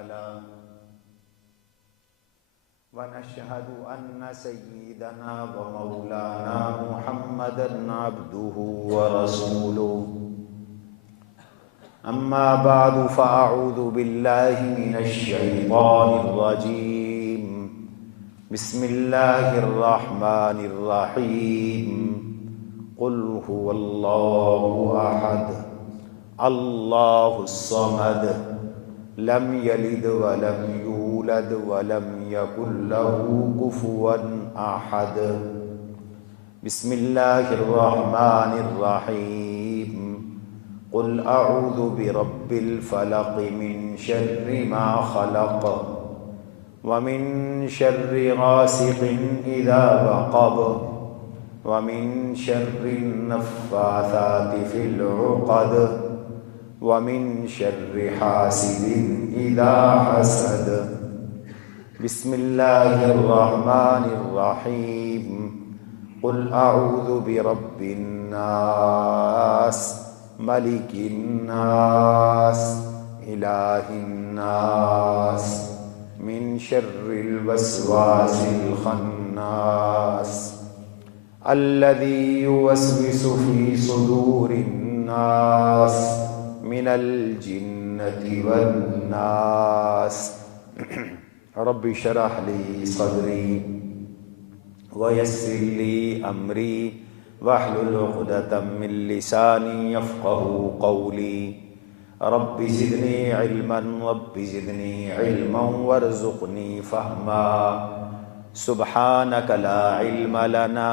له ونشهد أن سيدنا ومولانا محمدا عبده ورسوله أما بعد فأعوذ بالله من الشيطان الرجيم بسم الله الرحمن الرحيم قل هو الله أحد الله الصمد لم يلد ولم يولد ولم يكن له كفوا أحد بسم الله الرحمن الرحيم قل أعوذ برب الفلق من شر ما خلق ومن شر غاسق إذا وقب ومن شر النفاثات في العقد ومن شر حاسد إذا حسد بسم الله الرحمن الرحيم قل أعوذ برب الناس ملك الناس إله الناس من شر الوسواس الخناس الذي يوسوس في صدور الناس من الجنة والناس رب اشرح لي صدري ويسر لي أمري واحلل عقدة من لساني يفقهوا قولي رب زدني علما رب زدني علما وارزقني فهما سبحانك لا علم لنا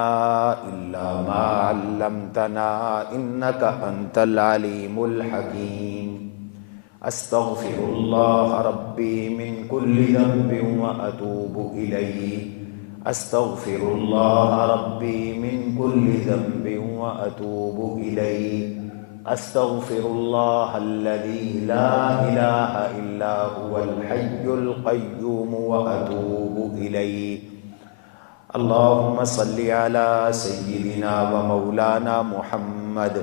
إلا ما علمتنا إنك أنت العليم الحكيم أستغفر الله ربي من كل ذنب وأتوب إليه أستغفر الله ربي من كل ذنب وأتوب إليه أستغفر الله الذي لا إله إلا هو الحي القيوم وأتوب إليه اللهم صل على سيدنا ومولانا محمد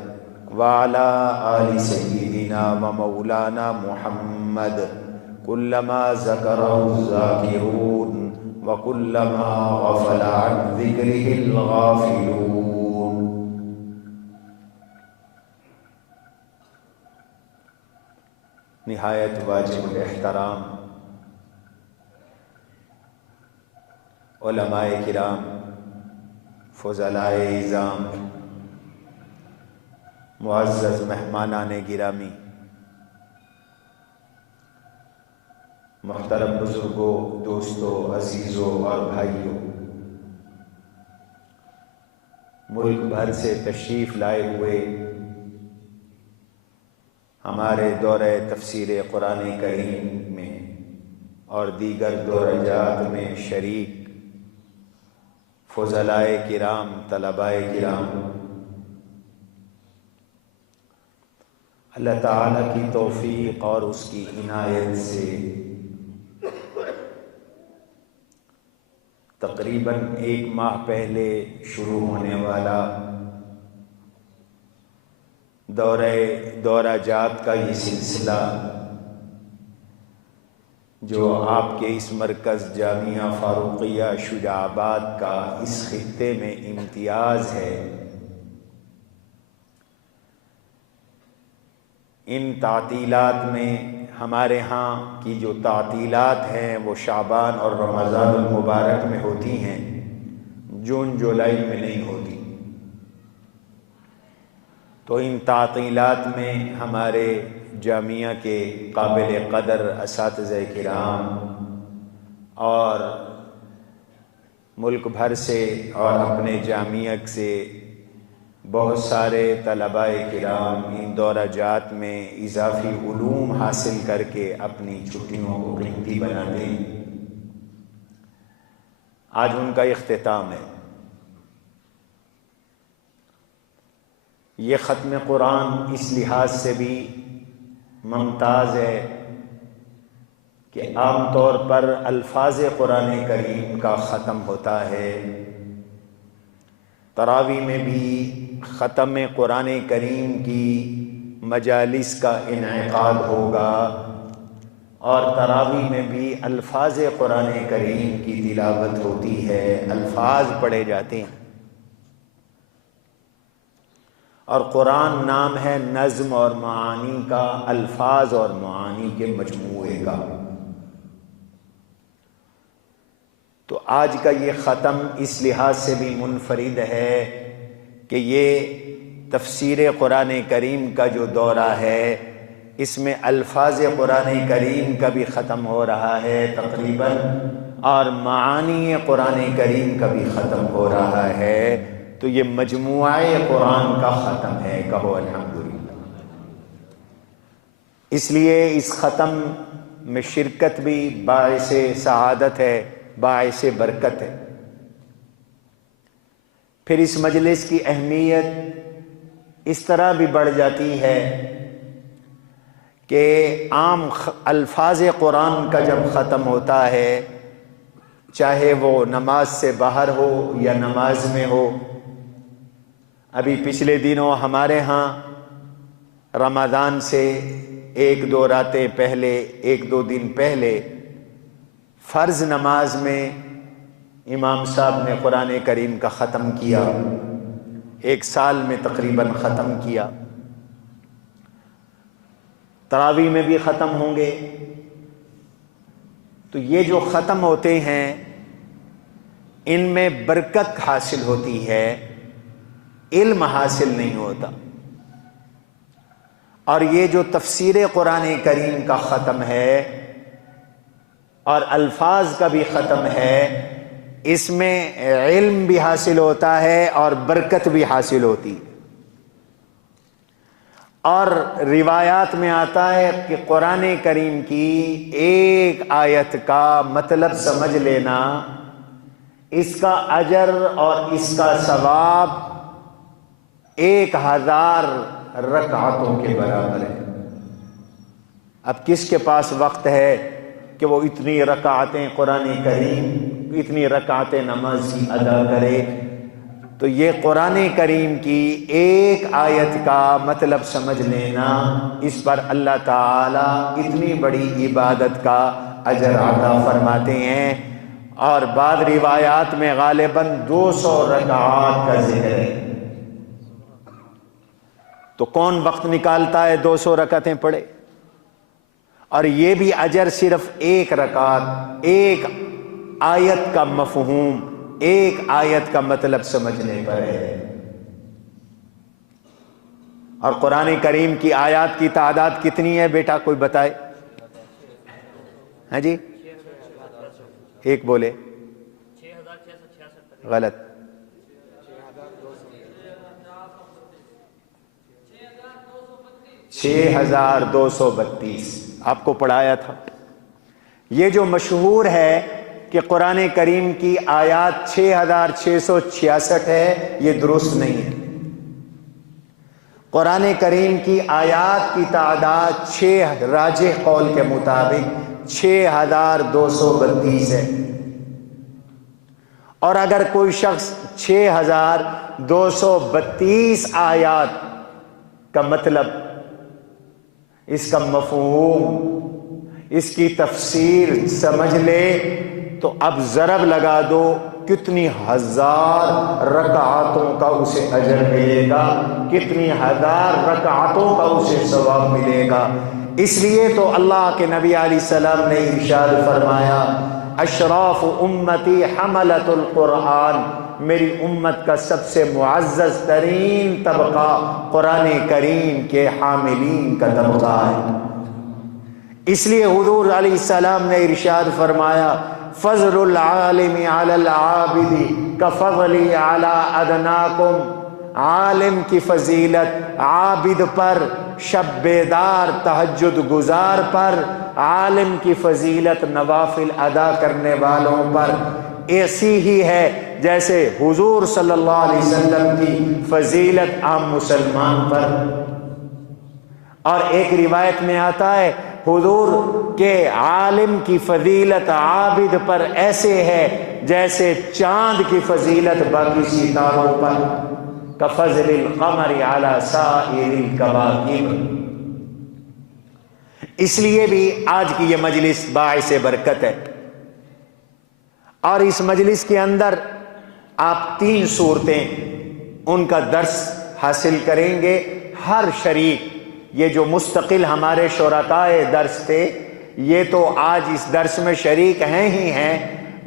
وعلى آل سيدنا ومولانا محمد كلما ذكره الذاكرون وكلما غفل عن ذكره الغافلون نہایت واجب الاحترام علماء کرام، فضلاء اعظام، معزز مہمانان گرامی، محترم بزرگوں، دوستوں، عزیزوں اور بھائیوں، ملک بھر سے تشریف لائے ہوئے ہمارے دورہ تفسیر قرآن کریم میں اور دیگر دورہ جات میں شریک فضلائے کرام، طلبائے کرام، اللہ تعالیٰ کی توفیق اور اس کی عنایت سے تقریباً 1 ماہ پہلے شروع ہونے والا دورہ جات کا یہ سلسلہ جو آپ کے اس مرکز جامعہ فاروقیہ شجاع آباد کا اس خطے میں امتیاز ہے، ان تعطیلات میں ہمارے ہاں کی جو تعطیلات ہیں وہ شعبان اور رمضان المبارک میں ہوتی ہیں، جون جولائی میں نہیں ہوتی۔ تو ان تعطیلات میں ہمارے جامعہ کے قابل قدر اساتذہ کرام اور ملک بھر سے اور اپنے جامعہ سے بہت سارے طلباء کرام ان دورہ جات میں اضافی علوم حاصل کر کے اپنی چھٹیوں کو قیمتی بناتے ہیں۔ آج ان کا اختتام ہے۔ یہ ختم قرآن اس لحاظ سے بھی ممتاز ہے کہ عام طور پر الفاظ قرآن کریم کا ختم ہوتا ہے، تراویح میں بھی ختم قرآن کریم کی مجالس کا انعقاد ہوگا اور تراویح میں بھی الفاظ قرآن کریم کی تلاوت ہوتی ہے، الفاظ پڑھے جاتے ہیں۔ اور قرآن نام ہے نظم اور معانی کا، الفاظ اور معانی کے مجموعے کا۔ تو آج کا یہ ختم اس لحاظ سے بھی منفرد ہے کہ یہ تفسیر قرآن کریم کا جو دورہ ہے، اس میں الفاظ قرآن کریم کا بھی ختم ہو رہا ہے تقریباً، اور معانی قرآن کریم کا بھی ختم ہو رہا ہے۔ تو یہ مجموعہ قرآن کا ختم ہے، کہو الحمدللہ۔ اس لیے اس ختم میں شرکت بھی باعث سعادت ہے، باعث برکت ہے۔ پھر اس مجلس کی اہمیت اس طرح بھی بڑھ جاتی ہے کہ عام الفاظ قرآن کا جب ختم ہوتا ہے، چاہے وہ نماز سے باہر ہو یا نماز میں ہو۔ ابھی پچھلے دنوں ہمارے ہاں رمضان سے ایک دو راتیں پہلے، ایک دو دن پہلے، فرض نماز میں امام صاحب نے قرآن کریم کا ختم کیا، ایک سال میں تقریباً ختم کیا۔ تراویح میں بھی ختم ہوں گے۔ تو یہ جو ختم ہوتے ہیں ان میں برکت حاصل ہوتی ہے، علم حاصل نہیں ہوتا۔ اور یہ جو تفسیر قرآن کریم کا ختم ہے اور الفاظ کا بھی ختم ہے، اس میں علم بھی حاصل ہوتا ہے اور برکت بھی حاصل ہوتی ہے۔ اور روایات میں آتا ہے کہ قرآن کریم کی ایک آیت کا مطلب سمجھ لینا، اس کا اجر اور اس کا ثواب 1000 رکعتوں کے برابر ہے۔ اب کس کے پاس وقت ہے کہ وہ اتنی رکعتیں قرآن کریم، اتنی رکعتیں نماز کی ادا کرے؟ تو یہ قرآن کریم کی ایک آیت کا مطلب سمجھ لینا، اس پر اللہ تعالی اتنی بڑی عبادت کا اجر عطا فرماتے ہیں۔ اور بعض روایات میں غالباً 200 رکعات کا ذکر ہے۔ تو کون وقت نکالتا ہے 200 رکعتیں پڑھے؟ اور یہ بھی اجر صرف ایک رکعت، ایک آیت کا مفہوم، ایک آیت کا مطلب سمجھنے پر ہے۔ اور قرآن کریم کی آیات کی تعداد کتنی ہے بیٹا، کوئی بتائے؟ ہاں جی، ایک بولے۔ 6666 غلط۔ 6232 آپ کو پڑھایا تھا۔ یہ جو مشہور ہے کہ قرآن کریم کی آیات 6666 ہے، یہ درست نہیں ہے۔ قرآن کریم کی آیات کی تعداد 6 راجح قول کے مطابق 6232 ہے۔ اور اگر کوئی شخص 6232 آیات کا مطلب، اس کا مفہوم، اس کی تفسیر سمجھ لے تو اب ضرب لگا دو کتنی ہزار رکعتوں کا اسے اجر ملے گا، کتنی ہزار رکعتوں کا اسے ثواب ملے گا۔ اس لیے تو اللہ کے نبی علیہ السلام نے ارشاد فرمایا، اشراف امتی حملۃ القرآن، میری امت کا سب سے معزز ترین طبقہ قرآن کریم کے حاملین کا طبقہ ہے۔ اس لیے حضور علیہ السلام نے ارشاد فرمایا، فضل العالم علی العابد کفضلی علی ادناکم، عالم کی فضیلت عابد پر، شب بیدار تہجد گزار پر، عالم کی فضیلت نوافل ادا کرنے والوں پر ایسی ہی ہے جیسے حضور صلی اللہ علیہ وسلم کی فضیلت عام مسلمان پر۔ اور ایک روایت میں آتا ہے حضور کے عالم کی فضیلت عابد پر ایسے ہے جیسے چاند کی فضیلت باقی ستاروں پر، کفضل القمر علی سائر الکواکب۔ اس لیے بھی آج کی یہ مجلس باعث برکت ہے، اور اس مجلس کے اندر آپ 3 صورتیں ان کا درس حاصل کریں گے۔ ہر شریک، یہ جو مستقل ہمارے شرکائے درس تھے، یہ تو آج اس درس میں شریک ہیں ہی ہیں،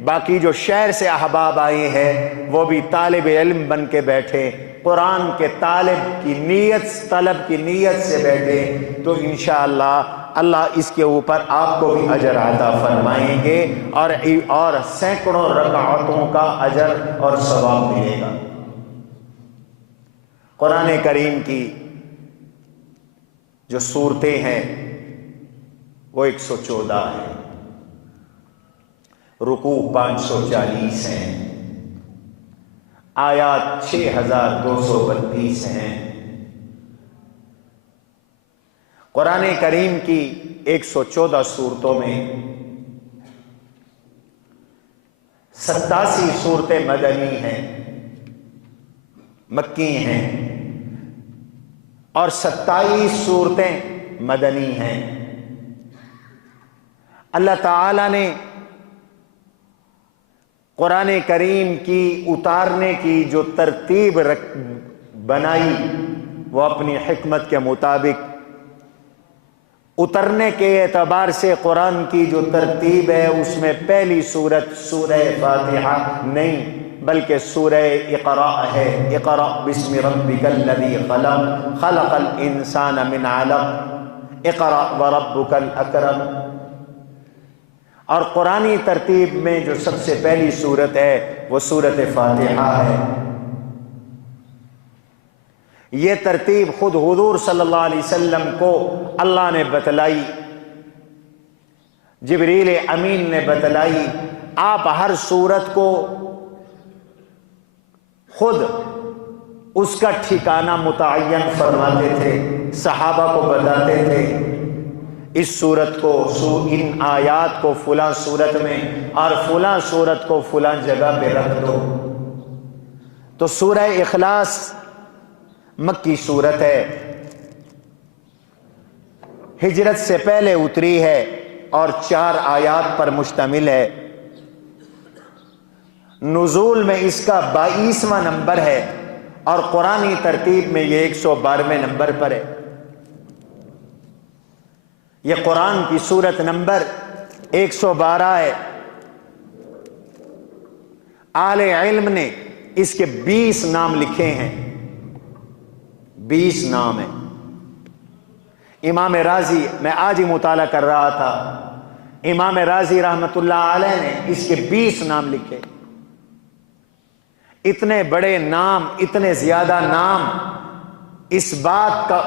باقی جو شہر سے احباب آئے ہیں وہ بھی طالب علم بن کے بیٹھے، قرآن کے طالب کی نیت، طلب کی نیت سے بیٹھے، تو انشاءاللہ اللہ اس کے اوپر آپ کو بھی اجر عطا فرمائیں گے، اور سینکڑوں رکعتوں کا اجر اور ثواب ملے گا۔ قرآن کریم کی جو صورتیں ہیں وہ 114 ہیں، رکوع 540 ہیں، آیات 6232 ہیں۔ قرآن کریم کی 114 صورتوں میں 87 صورتیں مدنی ہیں، مکی ہیں، اور 27 صورتیں مدنی ہیں۔ اللہ تعالی نے قرآن کریم کی اتارنے کی جو ترتیب بنائی وہ اپنی حکمت کے مطابق، اترنے کے اعتبار سے قرآن کی جو ترتیب ہے اس میں پہلی سورت سورہ فاتحہ نہیں بلکہ سورہ اقراء ہے۔ اقرأ بسم ربک الذی خلق، خلق الانسان من علق، اقرأ وربک الاکرم۔ اور قرآنی ترتیب میں جو سب سے پہلی سورت ہے وہ سورت فاتحہ ہے۔ یہ ترتیب خود حضور صلی اللہ علیہ وسلم کو اللہ نے بتلائی، جبریل امین نے بتلائی۔ آپ ہر سورت کو خود اس کا ٹھکانہ متعین فرماتے تھے، صحابہ کو بتاتے تھے اس سورت کو، ان آیات کو فلاں سورت میں اور فلاں سورت کو فلاں جگہ پہ رکھ دو۔ تو سورہ اخلاص مکی سورت ہے، ہجرت سے پہلے اتری ہے اور 4 آیات پر مشتمل ہے۔ نزول میں اس کا 22واں نمبر ہے اور قرآنی ترتیب میں یہ 112ویں نمبر پر ہے۔ یہ قرآن کی سورت نمبر 112 ہے۔ اہل علم نے اس کے 20 نام لکھے ہیں، 20 نام ہیں۔ امام راضی، میں آج ہی مطالعہ کر رہا تھا، امام راضی رحمت اللہ علیہ نے اس کے 20 نام لکھے۔ اتنے بڑے نام، اتنے زیادہ نام، اس بات کا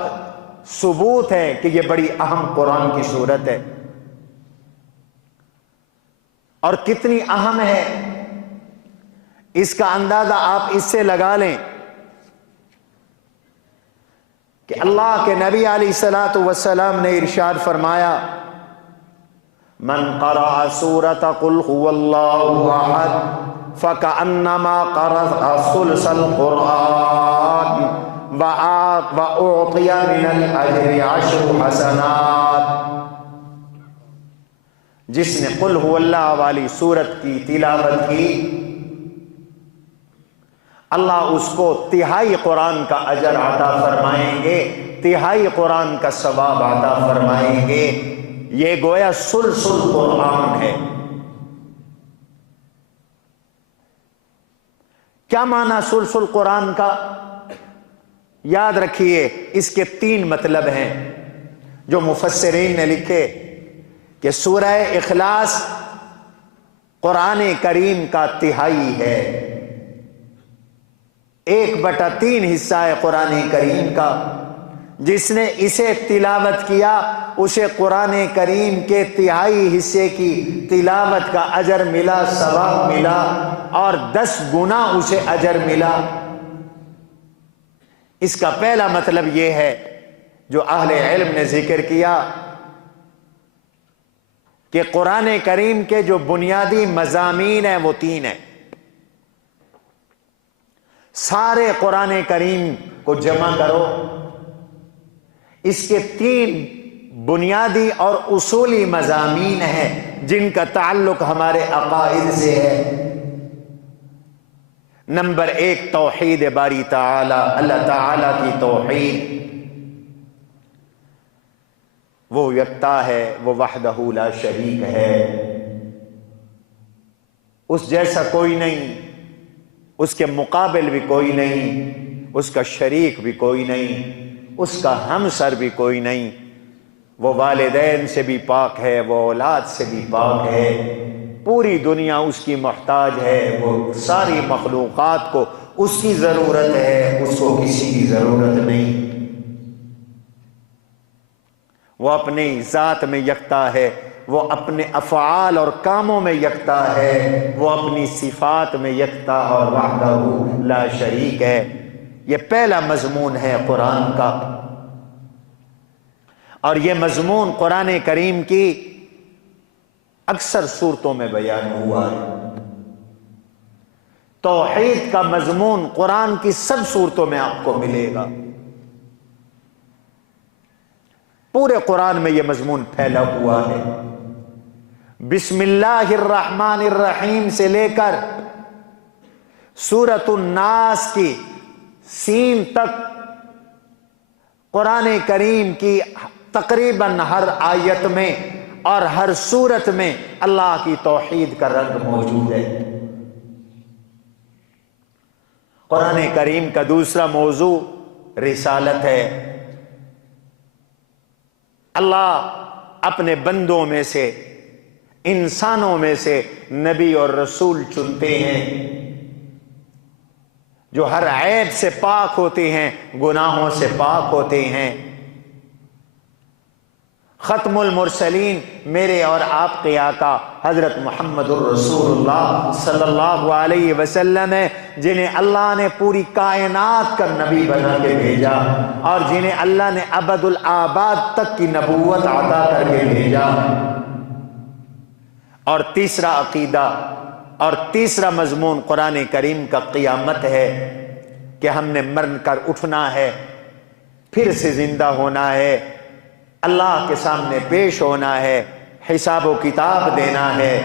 ثبوت ہے کہ یہ بڑی اہم قرآن کی سورت ہے۔ اور کتنی اہم ہے اس کا اندازہ آپ اس سے لگا لیں کہ اللہ کے نبی علیہ الصلوۃ والسلام نے ارشاد فرمایا، من قرأ سورۃ قل هو اللہ احد فکأنما قرأ ثلث القرآن وأعطي من الأجر 10 حسنات۔ جس نے قل هو اللہ والی سورت کی تلاوت کی، اللہ اس کو 1/3 قرآن کا اجر عطا فرمائیں گے، 1/3 قرآن کا ثواب عطا فرمائیں گے۔ یہ گویا ثلث القرآن ہے۔ کیا معنی ثلث القرآن کا؟ یاد رکھیے اس کے 3 مطلب ہیں جو مفسرین نے لکھے، کہ سورہ اخلاص قرآن کریم کا 1/3 ہے، 1/3 حصہ ہے قرآن کریم کا۔ جس نے اسے تلاوت کیا اسے قرآن کریم کے 1/3 حصے کی تلاوت کا اجر ملا، ثواب ملا، اور 10 گنا اسے اجر ملا۔ اس کا پہلا مطلب یہ ہے جو اہل علم نے ذکر کیا کہ قرآن کریم کے جو بنیادی مضامین ہیں وہ 3 ہیں۔ سارے قرآن کریم کو جمع کرو، اس کے 3 بنیادی اور اصولی مضامین ہیں جن کا تعلق ہمارے عقائد سے ہے۔ نمبر 1 توحید باری تعالی، اللہ تعالی کی توحید، وہ یکتا ہے، وہ وحدہ لا شریک ہے، اس جیسا کوئی نہیں، اس کے مقابل بھی کوئی نہیں، اس کا شریک بھی کوئی نہیں، اس کا ہمسر بھی کوئی نہیں، وہ والدین سے بھی پاک ہے، وہ اولاد سے بھی پاک ہے، پوری دنیا اس کی محتاج ہے، وہ ساری مخلوقات کو اس کی ضرورت ہے، اس کو کسی کی ضرورت نہیں۔ وہ اپنی ذات میں یکتا ہے، وہ اپنے افعال اور کاموں میں یکتا ہے، وہ اپنی صفات میں یکتا اور وحدہ لا شریک ہے۔ یہ پہلا مضمون ہے قرآن کا، اور یہ مضمون قرآن کریم کی اکثر صورتوں میں بیان ہوا ہے۔ توحید کا مضمون قرآن کی سب صورتوں میں آپ کو ملے گا، پورے قرآن میں یہ مضمون پھیلا ہوا ہے۔ بسم اللہ الرحمن الرحیم سے لے کر سورۃ الناس کی سین تک قرآن کریم کی تقریباً ہر آیت میں اور ہر سورت میں اللہ کی توحید کا رنگ موجود ہے۔ قرآن کریم کا دوسرا موضوع رسالت ہے۔ اللہ اپنے بندوں میں سے، انسانوں میں سے نبی اور رسول چنتے ہیں جو ہر عیب سے پاک ہوتے ہیں، گناہوں سے پاک ہوتے ہیں۔ ختم المرسلین میرے اور آپ کے آقا حضرت محمد الرسول اللہ صلی اللہ علیہ وسلم ہے، جنہیں اللہ نے پوری کائنات کا نبی بنا کے بھیجا، اور جنہیں اللہ نے ابد الآباد تک کی نبوت عطا کر کے بھیجا۔ اور تیسرا عقیدہ اور تیسرا مضمون قرآن کریم کا قیامت ہے، کہ ہم نے مرن کر اٹھنا ہے، پھر سے زندہ ہونا ہے، اللہ کے سامنے پیش ہونا ہے، حساب و کتاب دینا ہے،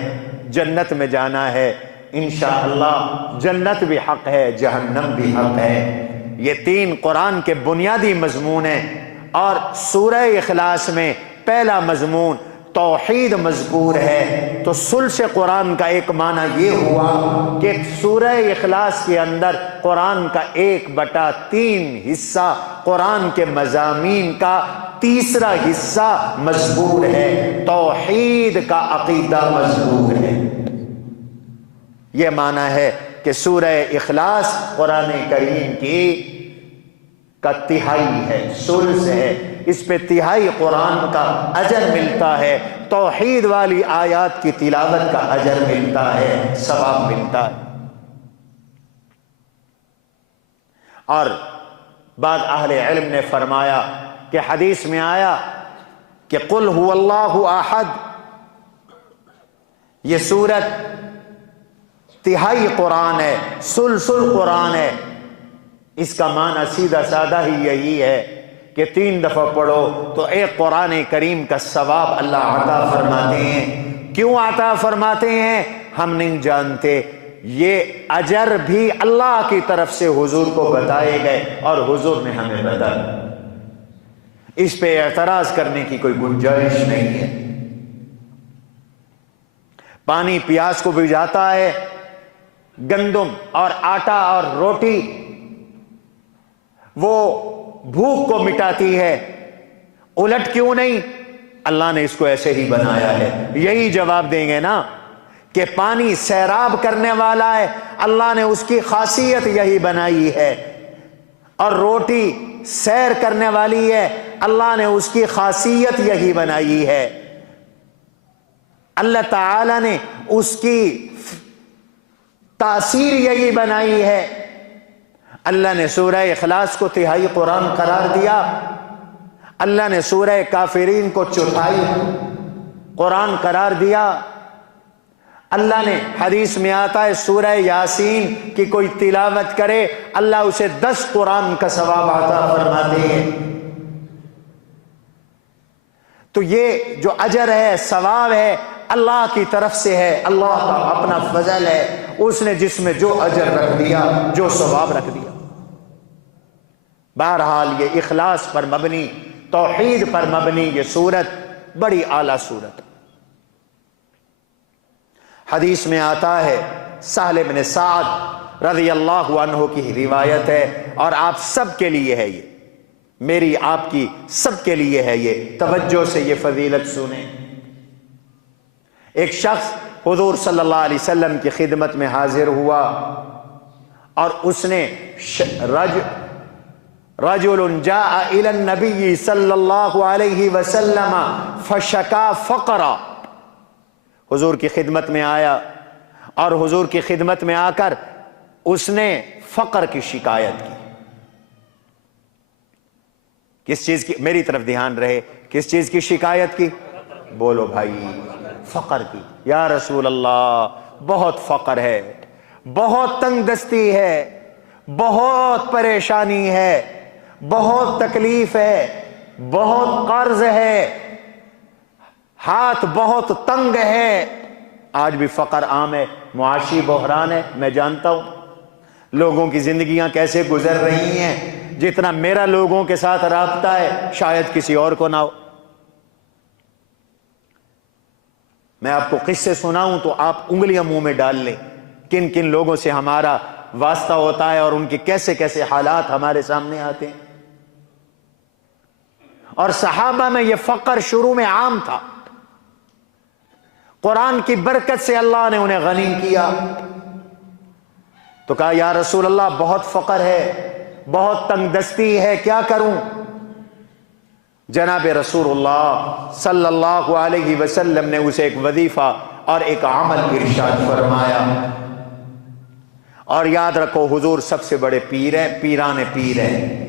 جنت میں جانا ہے۔ انشاءاللہ جنت بھی حق ہے، جہنم بھی حق ہے۔ یہ تین قرآن کے بنیادی مضمون ہیں، اور سورہ اخلاص میں پہلا مضمون توحید مذکور ہے، تو ثلث قرآن کا ایک معنی یہ ہوا کہ سورہ اخلاص کے اندر قرآن کا 1/3 حصہ قرآن کے مضامین کا تیسرا حصہ مذکور ہے، توحید کا عقیدہ مذکور ہے۔ یہ معنی ہے کہ سورہ اخلاص قرآن کریم کی کا تہائی ہے، ثلث ہے، اس پہ تہائی قرآن کا اجر ملتا ہے، توحید والی آیات کی تلاوت کا اجر ملتا ہے، ثواب ملتا ہے۔ اور بعض اہل علم نے فرمایا کہ حدیث میں آیا کہ قل هو اللہ احد، یہ سورت تہائی قرآن ہے، ثلث قرآن ہے۔ اس کا معنی سیدھا سادہ ہی یہی ہے کہ 3 دفعہ پڑھو تو ایک قرآن کریم کا ثواب اللہ عطا فرماتے ہیں۔ کیوں عطا فرماتے ہیں ہم نہیں جانتے، یہ اجر بھی اللہ کی طرف سے حضور کو بتائے گئے اور حضور نے ہمیں بتایا، اس پہ اعتراض کرنے کی کوئی گنجائش نہیں ہے۔ پانی پیاس کو بجھاتا ہے، گندم اور آٹا اور روٹی وہ بھوک کو مٹاتی ہے، الٹ کیوں نہیں؟ اللہ نے اس کو ایسے ہی بنایا ہے۔ یہی جواب دیں گے نا کہ پانی سیراب کرنے والا ہے، اللہ نے اس کی خاصیت یہی بنائی ہے، اور روٹی سیر کرنے والی ہے، اللہ نے اس کی خاصیت یہی بنائی ہے۔ اللہ تعالی نے اس کی تاثیر یہی بنائی ہے۔ اللہ نے سورہ اخلاص کو تہائی قرآن قرار دیا، اللہ نے سورہ کافرین کو چوتھائی قرآن قرار دیا، اللہ نے حدیث میں آتا ہے سورہ یاسین کی کوئی تلاوت کرے اللہ اسے 10 قرآن کا ثواب عطا فرماتے ہیں۔ تو یہ جو اجر ہے، ثواب ہے، اللہ کی طرف سے ہے، اللہ کا اپنا فضل ہے، اس نے جس میں جو اجر رکھ دیا، جو ثواب رکھ دیا۔ بہرحال یہ اخلاص پر مبنی، توحید پر مبنی یہ سورت بڑی اعلیٰ سورت۔ حدیث میں آتا ہے، سہل بن سعد رضی اللہ عنہ کی روایت ہے، اور آپ سب کے لیے ہے یہ، میری آپ کی سب کے لیے ہے یہ، توجہ سے یہ فضیلت سنیں۔ ایک شخص حضور صلی اللہ علیہ وسلم کی خدمت میں حاضر ہوا، اور اس نے رجل جاء الى النبی صلی اللہ علیہ وسلم فشکا فقرا، حضور کی خدمت میں آیا، اور حضور کی خدمت میں آ کر اس نے فقر کی شکایت کی۔ کس چیز کی؟ میری طرف دھیان رہے، کس چیز کی شکایت کی؟ بولو بھائی، فقر کی۔ یا رسول اللہ بہت فقر ہے، بہت تنگ دستی ہے، بہت پریشانی ہے، بہت تکلیف ہے، بہت قرض ہے، ہاتھ بہت تنگ ہے۔ آج بھی فقر عام ہے، معاشی بحران ہے، میں جانتا ہوں لوگوں کی زندگیاں کیسے گزر رہی ہیں، جتنا میرا لوگوں کے ساتھ رابطہ ہے شاید کسی اور کو نہ ہو۔ میں آپ کو قصے سناؤں تو آپ انگلیاں منہ میں ڈال لیں، کن کن لوگوں سے ہمارا واسطہ ہوتا ہے اور ان کے کیسے کیسے حالات ہمارے سامنے آتے ہیں۔ اور صحابہ میں یہ فقر شروع میں عام تھا، قرآن کی برکت سے اللہ نے انہیں غنی کیا۔ تو کہا یا رسول اللہ بہت فقر ہے، بہت تنگ دستی ہے، کیا کروں؟ جناب رسول اللہ صلی اللہ علیہ وسلم نے اسے ایک وظیفہ اور ایک عمل ارشاد فرمایا۔ اور یاد رکھو حضور سب سے بڑے پیر ہیں، پیران پیر ہیں،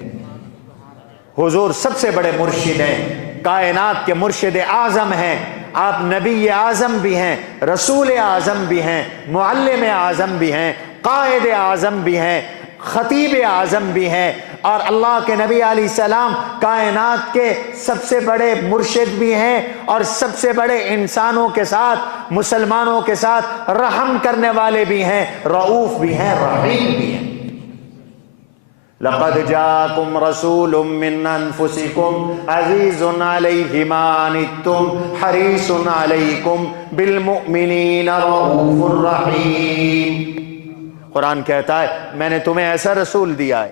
حضور سب سے بڑے مرشد ہیں، کائنات کے مرشد اعظم ہیں۔ آپ نبی اعظم بھی ہیں، رسول اعظم بھی ہیں، معلم اعظم بھی ہیں، قائد اعظم بھی ہیں، خطیب اعظم بھی ہیں، اور اللہ کے نبی علیہ السلام کائنات کے سب سے بڑے مرشد بھی ہیں، اور سب سے بڑے انسانوں کے ساتھ، مسلمانوں کے ساتھ رحم کرنے والے بھی ہیں، رؤوف بھی ہیں، رحیم بھی ہیں۔ لقد جاءكم رسول من انفسكم عزيز عليه ما عنتم حريص عليكم بالمؤمنين رؤوف رحيم۔ قرآن کہتا ہے میں نے تمہیں ایسا رسول دیا ہے،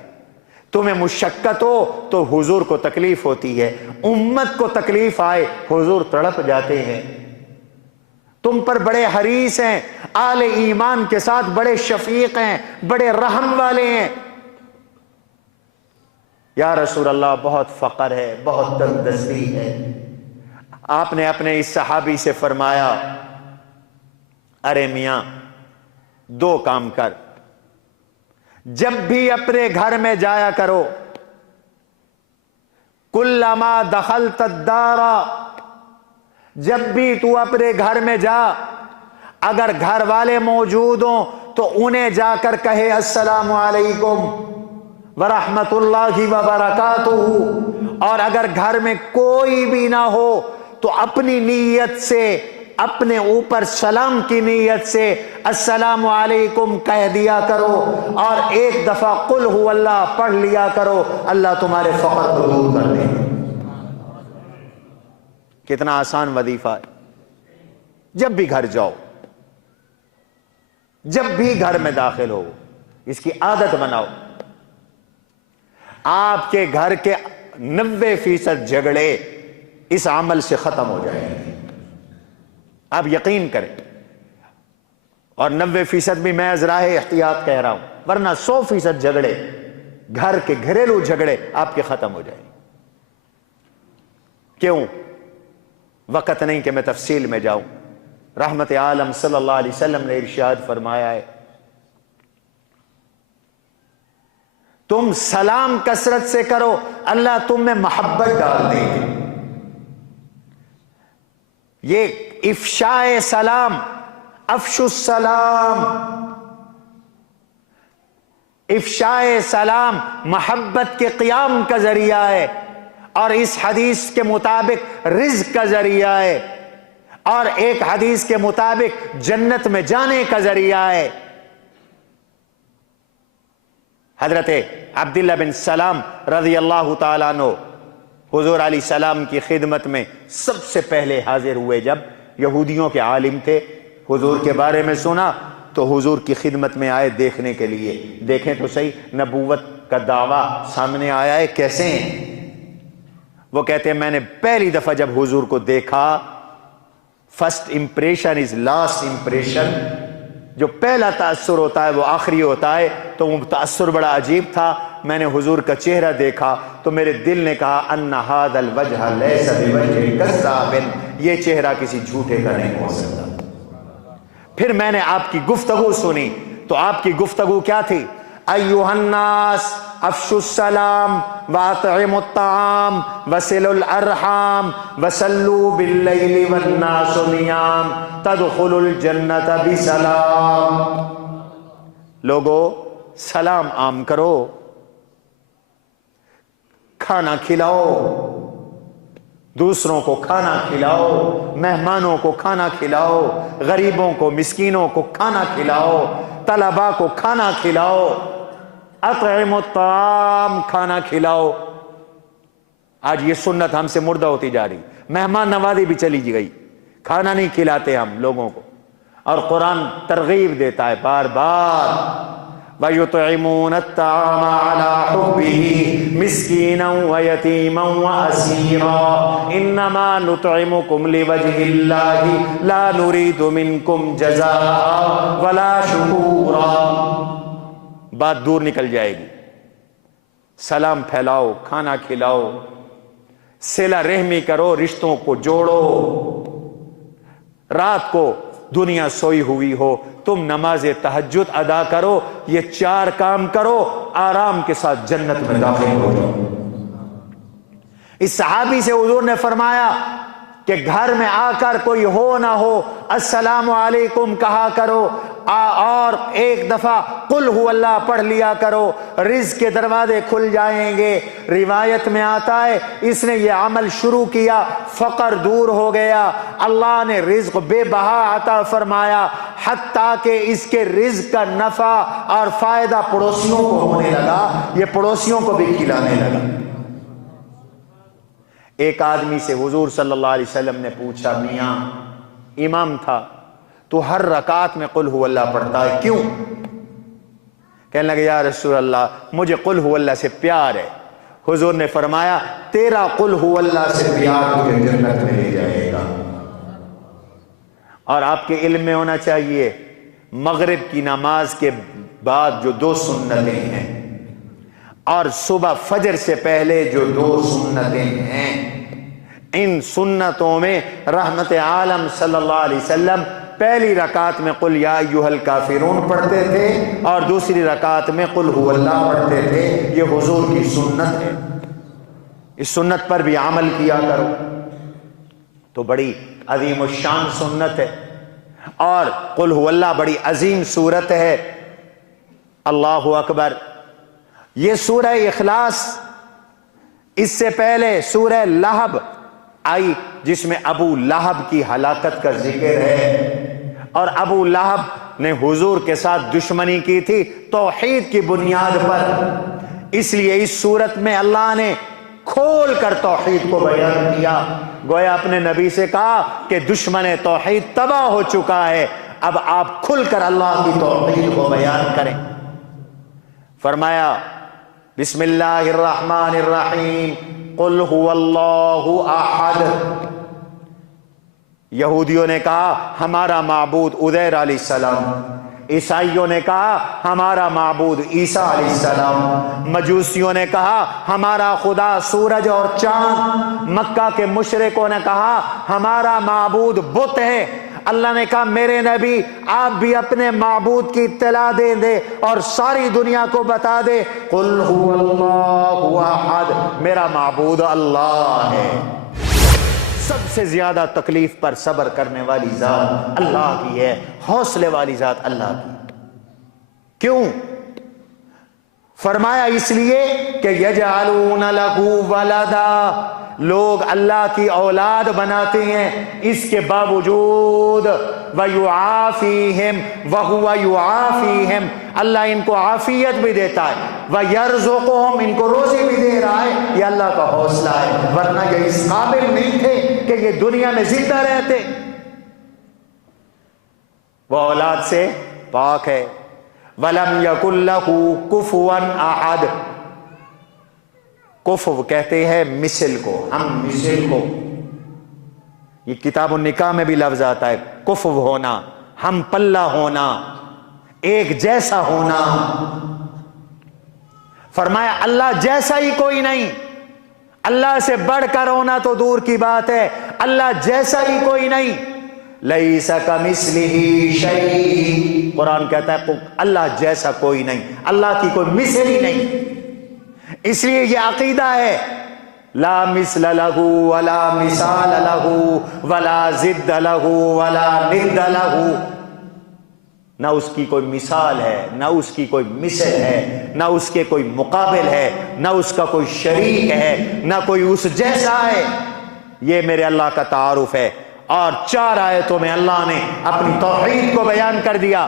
تمہیں مشقت ہو تو حضور کو تکلیف ہوتی ہے، امت کو تکلیف آئے حضور تڑپ جاتے ہیں، تم پر بڑے حریص ہیں، آل ایمان کے ساتھ بڑے شفیق ہیں، بڑے رحم والے ہیں۔ یا رسول اللہ بہت فقر ہے، بہت تنگ دستی ہے۔ آپ نے اپنے اس صحابی سے فرمایا ارے میاں دو کام کر، جب بھی اپنے گھر میں جایا کرو، کلما دخلت الدار، جب بھی تو اپنے گھر میں جا، اگر گھر والے موجود ہوں تو انہیں جا کر کہے السلام علیکم ورحمت اللہ وبرکاتہ، اور اگر گھر میں کوئی بھی نہ ہو تو اپنی نیت سے، اپنے اوپر سلام کی نیت سے السلام علیکم کہہ دیا کرو، اور ایک دفعہ قل هو اللہ پڑھ لیا کرو، اللہ تمہارے فقر کو دور کر دے۔ کتنا آسان وظیفہ ہے۔ جب بھی گھر جاؤ، جب بھی گھر میں داخل ہو، اس کی عادت بناؤ۔ آپ کے گھر کے 90% جھگڑے اس عمل سے ختم ہو جائیں گے، آپ یقین کریں، اور 90% بھی میں ذرا احتیاط کہہ رہا ہوں، ورنہ 100% جھگڑے، گھر کے گھریلو جھگڑے آپ کے ختم ہو جائیں گے۔ کیوں؟ وقت نہیں کہ میں تفصیل میں جاؤں۔ رحمت عالم صلی اللہ علیہ وسلم نے ارشاد فرمایا ہے تم سلام کثرت سے کرو، اللہ تم میں محبت ڈال دے گے۔ یہ افشاء سلام، افشو السلام، افشاء سلام محبت کے قیام کا ذریعہ ہے، اور اس حدیث کے مطابق رزق کا ذریعہ ہے، اور ایک حدیث کے مطابق جنت میں جانے کا ذریعہ ہے۔ حضرت عبداللہ بن سلام رضی اللہ تعالیٰ عنہ حضور علیہ السلام کی خدمت میں سب سے پہلے حاضر ہوئے۔ جب یہودیوں کے عالم تھے، حضور کے بارے میں سنا تو حضور کی خدمت میں آئے دیکھنے کے لیے۔ دیکھیں تو صحیح، نبوت کا دعویٰ سامنے آیا ہے، کیسے ہیں؟ وہ کہتے ہیں میں نے پہلی دفعہ جب حضور کو دیکھا، first impression is last impression, جو پہلا تأثر ہوتا ہے وہ آخری ہوتا ہے، تو وہ تأثر بڑا عجیب تھا۔ میں نے حضور کا چہرہ دیکھا تو میرے دل نے کہا ان ھذا الوجہ لیس بوجہ کذاب، یہ چہرہ کسی جھوٹے کا نہیں ہو سکتا۔ پھر میں نے آپ کی گفتگو سنی تو آپ کی گفتگو کیا تھی؟ ایھا الناس افشوا السلام واطعموا الطعام وصلوا الارحام وصلوا باللیل والناس نیام تدخلوا الجنۃ بسلام۔ لوگو سلام عام کرو، کھانا کھلاؤ، دوسروں کو کھانا کھلاؤ، مہمانوں کو کھانا کھلاؤ، غریبوں کو مسکینوں کو کھانا کھلاؤ، طلباء کو کھانا کھلاؤ، اطعموا الطعام کھانا کھلاؤ۔ آج یہ سنت ہم سے مردہ ہوتی جا رہی، مہمان نوازی بھی چلی گئی، کھانا نہیں کھلاتے ہم لوگوں کو۔ اور قرآن ترغیب دیتا ہے بار بار، وَيُطْعِمُونَ الطَّعَامَ عَلَى حُبِّهِ مِسْكِينًا وَيَتِيمًا وَأَسِيرًا إِنَّمَا نُطْعِمُكُمْ لِوَجْهِ اللَّهِ لَا نُرِيدُ مِنْكُمْ جَزَاءً وَلَا شُكُورًا۔ بات دور نکل جائے گی۔ سلام پھیلاؤ، کھانا کھلاؤ، صلہ رحمی کرو، رشتوں کو جوڑو۔ رات کو دنیا سوئی ہوئی ہو، تم نماز تہجد ادا کرو، یہ 4 کام کرو، آرام کے ساتھ جنت میں داخل ہو جاؤ۔ اس صحابی سے حضور نے فرمایا کہ گھر میں آ کر کوئی ہو نہ ہو السلام علیکم کہا کرو، اور ایک دفعہ قل ہو اللہ پڑھ لیا کرو، رزق کے دروازے کھل جائیں گے۔ روایت میں آتا ہے اس نے یہ عمل شروع کیا، فقر دور ہو گیا، اللہ نے رزق بے بہا عطا فرمایا، حتیٰ کہ اس کے رزق کا نفع اور فائدہ پڑوسیوں کو ہونے لگا، یہ پڑوسیوں کو بھی کھلانے لگا۔ ایک آدمی سے حضور صلی اللہ علیہ وسلم نے پوچھا، میاں امام تھا تو ہر رکعت میں قل ہو اللہ پڑھتا ہے کیوں؟ کہنے لگے یا رسول اللہ مجھے قل ہو اللہ سے پیار ہے۔ حضور نے فرمایا تیرا قل ہو اللہ سے پیار تجھے جنت میں لے جائے گا۔ اور آپ کے علم میں ہونا چاہیے مغرب کی نماز کے بعد جو 2 سنتیں ہیں اور صبح فجر سے پہلے جو 2 سنتیں ہیں، ان سنتوں میں رحمت عالم صلی اللہ علیہ وسلم پہلی رکعت میں قل یا ایھا الکافرون پڑھتے تھے اور دوسری رکعت میں قل ہو اللہ پڑھتے تھے۔ یہ حضور کی سنت ہے، اس سنت پر بھی عمل کیا کرو۔ تو بڑی عظیم الشان سنت ہے، اور قل ہو اللہ بڑی عظیم سورت ہے۔ اللہ اکبر۔ یہ سورہ اخلاص، اس سے پہلے سورہ لہب آئی جس میں ابو لہب کی ہلاکت کا ذکر ہے، اور ابو لہب نے حضور کے ساتھ دشمنی کی تھی توحید کی بنیاد پر، اس لیے اس صورت میں اللہ نے کھول کر توحید کو بیان کیا۔ گویا اپنے نبی سے کہا کہ دشمن توحید تباہ ہو چکا ہے، اب آپ کھل کر اللہ کی توحید کو بیان کریں۔ فرمایا بسم اللہ الرحمن الرحیم قل هو اللہ احد۔ یہودیوں نے کہا ہمارا معبود عزیر علیہ السلام، عیسائیوں نے کہا ہمارا معبود عیسیٰ علیہ السلام، مجوسیوں نے کہا ہمارا خدا سورج اور چاند، مکہ کے مشرکوں نے کہا ہمارا معبود بت ہے۔ اللہ نے کہا میرے نبی آپ بھی اپنے معبود کی اطلاع دے دے اور ساری دنیا کو بتا دے قل هو اللہ احد، میرا معبود اللہ ہے۔ سب سے زیادہ تکلیف پر صبر کرنے والی ذات اللہ کی ہے، حوصلے والی ذات اللہ کی۔ کیوں؟ فرمایا اس لیے کہ یجعلون لہو ولدا، لوگ اللہ کی اولاد بناتے ہیں، اس کے باوجود وَيُعَافِيهِمْ وَهُوَ يُعَافِيهِمْ، اللہ ان کو عافیت بھی دیتا ہے، وَيَرْزُقُهُمْ، ان کو روزی بھی دے رہا ہے، یہ اللہ کا حوصلہ ہے، ورنہ یہ اس قابل نہیں تھے کہ یہ دنیا میں زندہ رہتے۔ وہ اولاد سے پاک ہے۔ وَلَمْ يَكُنْ لَهُ كُفُوًا أَحَدٌ، کفو کہتے ہیں مثل کو، ہم مثل کو، یہ کتاب النکاح میں بھی لفظ آتا ہے، کفو ہونا، ہم پلہ ہونا، ایک جیسا ہونا۔ فرمایا اللہ جیسا ہی کوئی نہیں، اللہ سے بڑھ کر ہونا تو دور کی بات ہے، اللہ جیسا ہی کوئی نہیں۔ لیس کمثلہ شیء، قرآن کہتا ہے اللہ جیسا کوئی نہیں، اللہ کی کوئی مثل ہی نہیں۔ اس لیے یہ عقیدہ ہے، لا مثل لہ ولا مثال لہ ولا ضد لہ ولا ند لہ، نہ اس کی کوئی مثال ہے، نہ اس کی کوئی مثل ہے، نہ اس کے کوئی مقابل ہے، نہ اس کا کوئی شریک ہے، نہ کوئی اس جیسا ہے۔ یہ میرے اللہ کا تعارف ہے۔ اور 4 آیتوں میں اللہ نے اپنی توحید کو بیان کر دیا،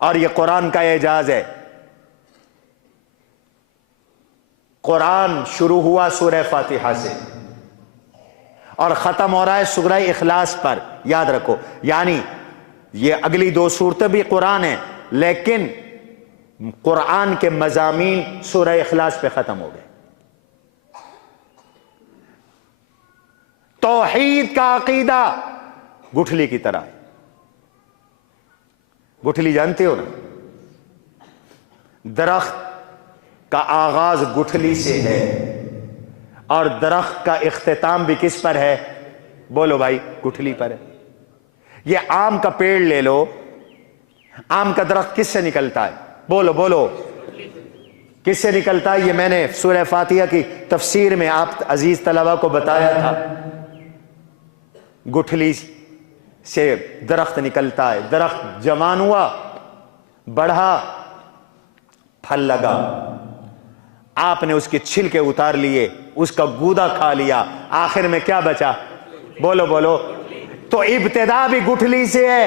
اور یہ قرآن کا اعجاز ہے۔ قرآن شروع ہوا سورہ فاتحہ سے اور ختم ہو رہا ہے سورہ اخلاص پر، یاد رکھو، یعنی یہ اگلی 2 سورتیں بھی قرآن ہیں، لیکن قرآن کے مضامین سورہ اخلاص پہ ختم ہو گئے۔ توحید کا عقیدہ گٹھلی کی طرح ہے۔ گٹھلی جانتے ہو نا، درخت کا آغاز گٹھلی سے ہے، اور درخت کا اختتام بھی کس پر ہے؟ بولو بھائی، گٹھلی پر ہے۔ یہ آم کا پیڑ لے لو، آم کا درخت کس سے نکلتا ہے؟ بولو بولو، کس سے نکلتا ہے؟ یہ میں نے سورہ فاتحہ کی تفسیر میں آپ عزیز طلبہ کو بتایا تھا، گٹھلی سے درخت نکلتا ہے۔ درخت جوان ہوا، بڑھا، پھل لگا، آپ نے اس کے چھلکے اتار لیے، اس کا گودا کھا لیا، آخر میں کیا بچا؟ بولو بولو۔ تو ابتدا بھی گٹھلی سے ہے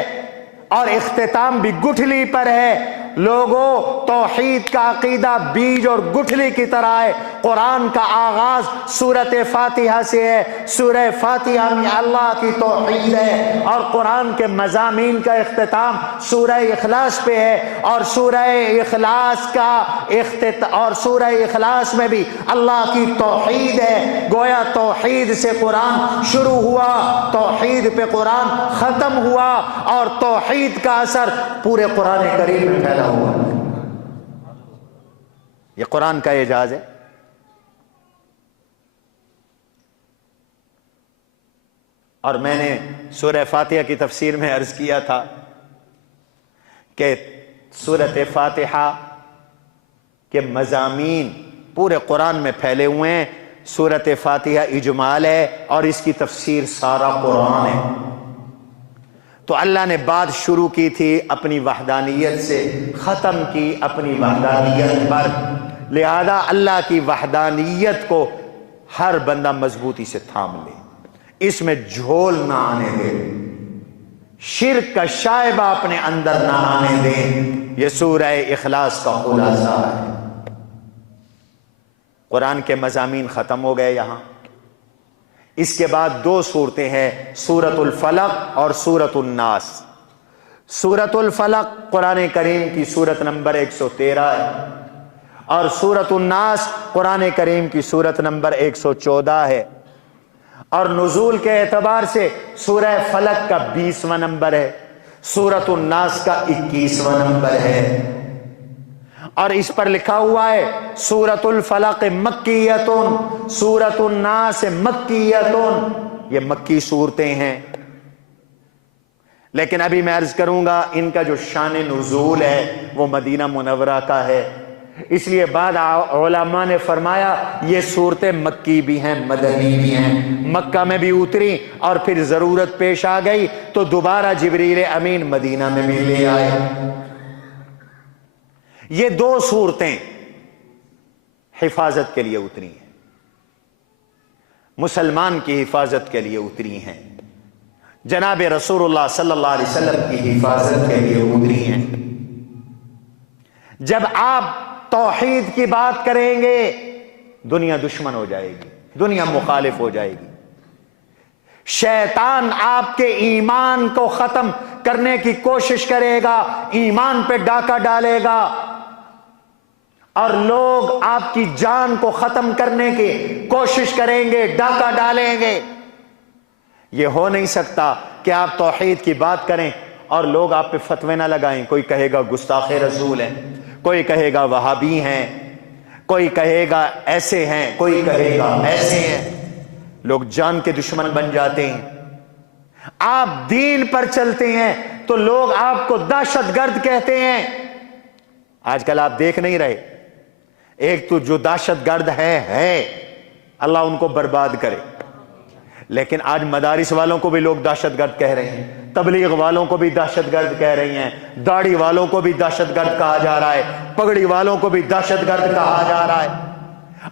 اور اختتام بھی گٹھلی پر ہے۔ لوگوں، توحید کا عقیدہ بیج اور گٹھلی کی طرح ہے۔ قرآن کا آغاز سورۃ فاتحہ سے ہے، سورہ فاتحہ میں اللہ کی توحید ہے، اور قرآن کے مضامین کا اختتام سورہ اخلاص پہ ہے، اور سورہ اخلاص میں بھی اللہ کی توحید ہے۔ گویا توحید سے قرآن شروع ہوا، توحید پہ قرآن ختم ہوا، اور توحید کا اثر پورے قرآن کریم میں پھیلا ہوا۔ یہ قرآن کا اعجاز ہے۔ اور میں نے سورہ فاتحہ کی تفسیر میں عرض کیا تھا کہ سورۃ فاتحہ کے مضامین پورے قرآن میں پھیلے ہوئے ہیں۔ سورۃ فاتحہ اجمال ہے اور اس کی تفسیر سارا قرآن ہے۔ تو اللہ نے بات شروع کی تھی اپنی وحدانیت سے، ختم کی اپنی وحدانیت پر، لہذا اللہ کی وحدانیت کو ہر بندہ مضبوطی سے تھام لے، اس میں جھول نہ آنے دے، شرک کا شائبہ اپنے اندر نہ آنے دے۔ یہ سورہ اخلاص کا خلاصہ ہے۔ قرآن کے مضامین ختم ہو گئے یہاں۔ اس کے بعد 2 صورتیں ہیں، سورۃ الفلق اور سورۃ الناس۔ سورۃ الفلق قرآن کریم کی سورت نمبر 113 ہے، اور سورۃ الناس قرآن کریم کی سورت نمبر 114 ہے، اور نزول کے اعتبار سے سورہ فلق کا 20واں نمبر ہے، سورۃ الناس کا 21واں نمبر ہے، اور اس پر لکھا ہوا ہے سورۃ الفلق مکیۃ، سورۃ الناس مکیۃ۔ یہ مکی صورتیں ہیں، لیکن ابھی میں عرض کروں گا ان کا جو شان نزول ہے وہ مدینہ منورہ کا ہے۔ اس لیے بعد علماء نے فرمایا یہ صورتیں مکی بھی ہیں، مدنی بھی ہیں، مکہ میں بھی اتری اور پھر ضرورت پیش آ گئی تو دوبارہ جبریل امین مدینہ میں بھی لے آئے۔ یہ دو صورتیں حفاظت کے لیے اتری ہیں، مسلمان کی حفاظت کے لیے اتری ہیں، جناب رسول اللہ صلی اللہ علیہ وسلم کی حفاظت کے لیے اتری ہیں۔ جب آپ توحید کی بات کریں گے دنیا دشمن ہو جائے گی، دنیا مخالف ہو جائے گی، شیطان آپ کے ایمان کو ختم کرنے کی کوشش کرے گا، ایمان پہ ڈاکہ ڈالے گا، اور لوگ آپ کی جان کو ختم کرنے کی کوشش کریں گے، ڈاکہ ڈالیں گے۔ یہ ہو نہیں سکتا کہ آپ توحید کی بات کریں اور لوگ آپ پہ فتوے نہ لگائیں۔ کوئی کہے گا گستاخ رسول ہیں، کوئی کہے گا وہابی ہیں، کوئی کہے گا ایسے ہیں، کوئی کہے گا ایسے ہیں، لوگ جان کے دشمن بن جاتے ہیں۔ آپ دین پر چلتے ہیں تو لوگ آپ کو دہشت گرد کہتے ہیں۔ آج کل آپ دیکھ نہیں رہے، ایک تو جو دہشت گرد ہے اللہ ان کو برباد کرے، لیکن آج مدارس والوں کو بھی لوگ دہشت گرد کہہ رہے ہیں، تبلیغ والوں کو بھی دہشت گرد کہہ رہی ہیں، داڑھی والوں کو بھی دہشت گرد کہا جا رہا ہے، پگڑی والوں کو بھی دہشت گرد کہا جا رہا ہے،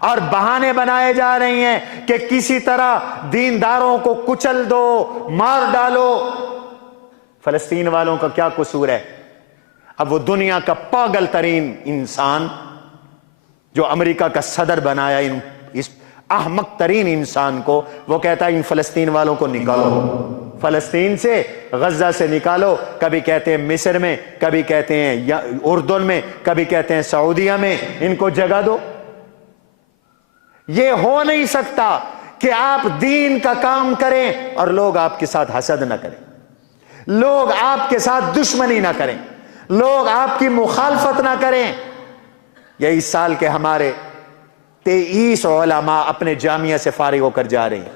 اور بہانے بنائے جا رہے ہیں کہ کسی طرح دینداروں کو کچل دو، مار ڈالو۔ فلسطین والوں کا کیا قصور ہے؟ اب وہ دنیا کا پاگل ترین انسان جو امریکہ کا صدر بنایا اس احمق ترین انسان کو، وہ کہتا ہے ان فلسطین والوں کو نکالو، فلسطین سے، غزہ سے نکالو۔ کبھی کہتے ہیں مصر میں، کبھی کہتے ہیں اردن میں، کبھی کہتے ہیں سعودیہ میں، ان کو جگہ دو۔ یہ ہو نہیں سکتا کہ آپ دین کا کام کریں اور لوگ آپ کے ساتھ حسد نہ کریں، لوگ آپ کے ساتھ دشمنی نہ کریں، لوگ آپ کی مخالفت نہ کریں۔ یہی سال کے ہمارے 23 علماء اپنے جامعہ سے فارغ ہو کر جا رہے ہیں،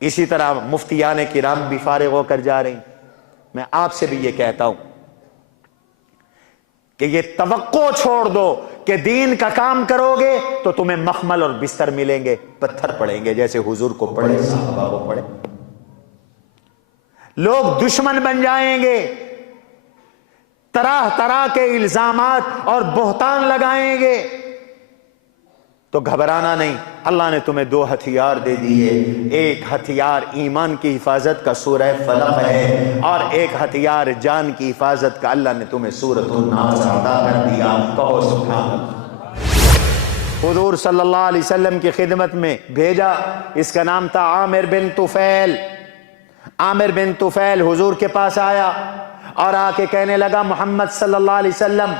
اسی طرح مفتیان کرام بھی فارغ ہو کر جا رہے ہیں۔ میں آپ سے بھی یہ کہتا ہوں کہ یہ توقع چھوڑ دو کہ دین کا کام کرو گے تو تمہیں مخمل اور بستر ملیں گے، پتھر پڑیں گے جیسے حضور کو پڑے، صحابہ کو پڑے۔ لوگ دشمن بن جائیں گے، طرح طرح کے الزامات اور بہتان لگائیں گے، تو گھبرانا نہیں۔ اللہ نے تمہیں 2 ہتھیار دے دیے، ایک ہتھیار ایمان کی حفاظت کا سورہ فلق ہے، اور ایک ہتھیار جان کی حفاظت کا اللہ نے تمہیں سورۃ الناس عطا کر دیا۔ کہو سبحان اللہ۔ حضور صلی اللہ علیہ وسلم کی خدمت میں بھیجا، اس کا نام تھا عامر بن طفیل۔ عامر بن طفیل حضور کے پاس آیا اور آ کے کہنے لگا محمد صلی اللہ علیہ وسلم،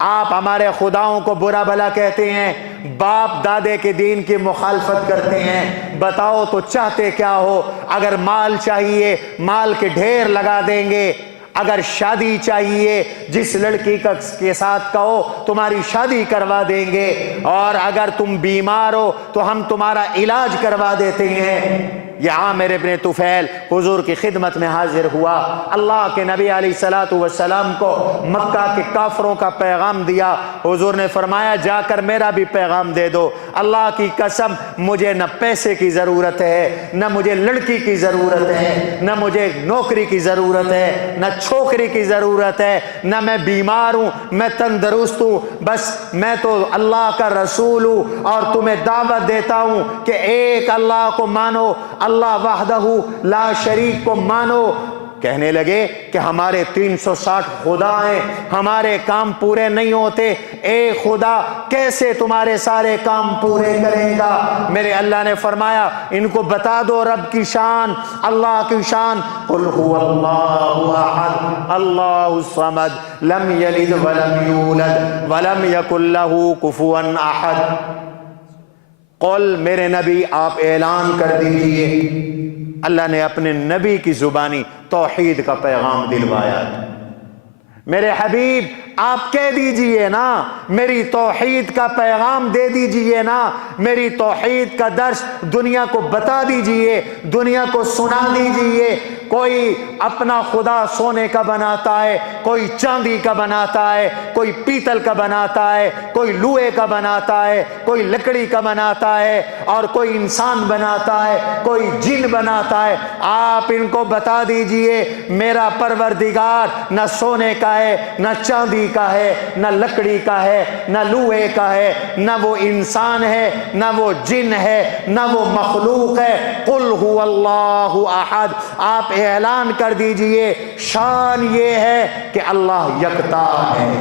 آپ ہمارے خداؤں کو برا بھلا کہتے ہیں، باپ دادے کے دین کی مخالفت کرتے ہیں، بتاؤ تو چاہتے کیا ہو؟ اگر مال چاہیے مال کے ڈھیر لگا دیں گے، اگر شادی چاہیے جس لڑکی کے ساتھ کہو تمہاری شادی کروا دیں گے، اور اگر تم بیمار ہو تو ہم تمہارا علاج کروا دیتے ہیں۔ یہ عامر ابن طفیل حضور کی خدمت میں حاضر ہوا، اللہ کے نبی علیہ الصلوۃ والسلام کو مکہ کے کافروں کا پیغام دیا۔ حضور نے فرمایا جا کر میرا بھی پیغام دے دو، اللہ کی قسم مجھے نہ پیسے کی ضرورت ہے، نہ مجھے لڑکی کی ضرورت ہے، نہ مجھے نوکری کی ضرورت ہے، نہ چھوکری کی ضرورت ہے، نہ میں بیمار ہوں، میں تندرست ہوں، بس میں تو اللہ کا رسول ہوں اور تمہیں دعوت دیتا ہوں کہ ایک اللہ کو مانو، اللہ وحدہ لا شریک کو مانو۔ کہنے لگے کہ ہمارے 360 خدا ہیں، ہمارے کام پورے نہیں ہوتے، ایک خدا کیسے تمہارے سارے کام پورے کرے گا؟ میرے اللہ نے فرمایا ان کو بتا دو رب کی شان، اللہ کی شان، قل هو اللہ احد اللہ الصمد لم یلد ولم یولد ولم یکن له کفوا احد۔ قل میرے نبی آپ اعلان کر دیجئے، اللہ نے اپنے نبی کی زبانی توحید کا پیغام دلوایا۔ میرے حبیب آپ کہہ دیجئے نا، میری توحید کا پیغام دے دیجئے نا، میری توحید کا درس دنیا کو بتا دیجئے، دنیا کو سنا دیجئے۔ کوئی اپنا خدا سونے کا بناتا ہے، کوئی چاندی کا بناتا ہے، کوئی پیتل کا بناتا ہے، کوئی لوہے کا بناتا ہے، کوئی لکڑی کا بناتا ہے، اور کوئی انسان بناتا ہے، کوئی جن بناتا ہے۔ آپ ان کو بتا دیجئے میرا پروردگار نہ سونے کا ہے، نہ چاندی کا ہے، نہ لکڑی کا ہے، نہ لوہے کا ہے، نہ وہ انسان ہے، نہ وہ جن ہے، نہ وہ مخلوق ہے۔ قل هو اللہ احد، آپ اعلان کر دیجئے شان یہ ہے کہ اللہ یکتا ہے۔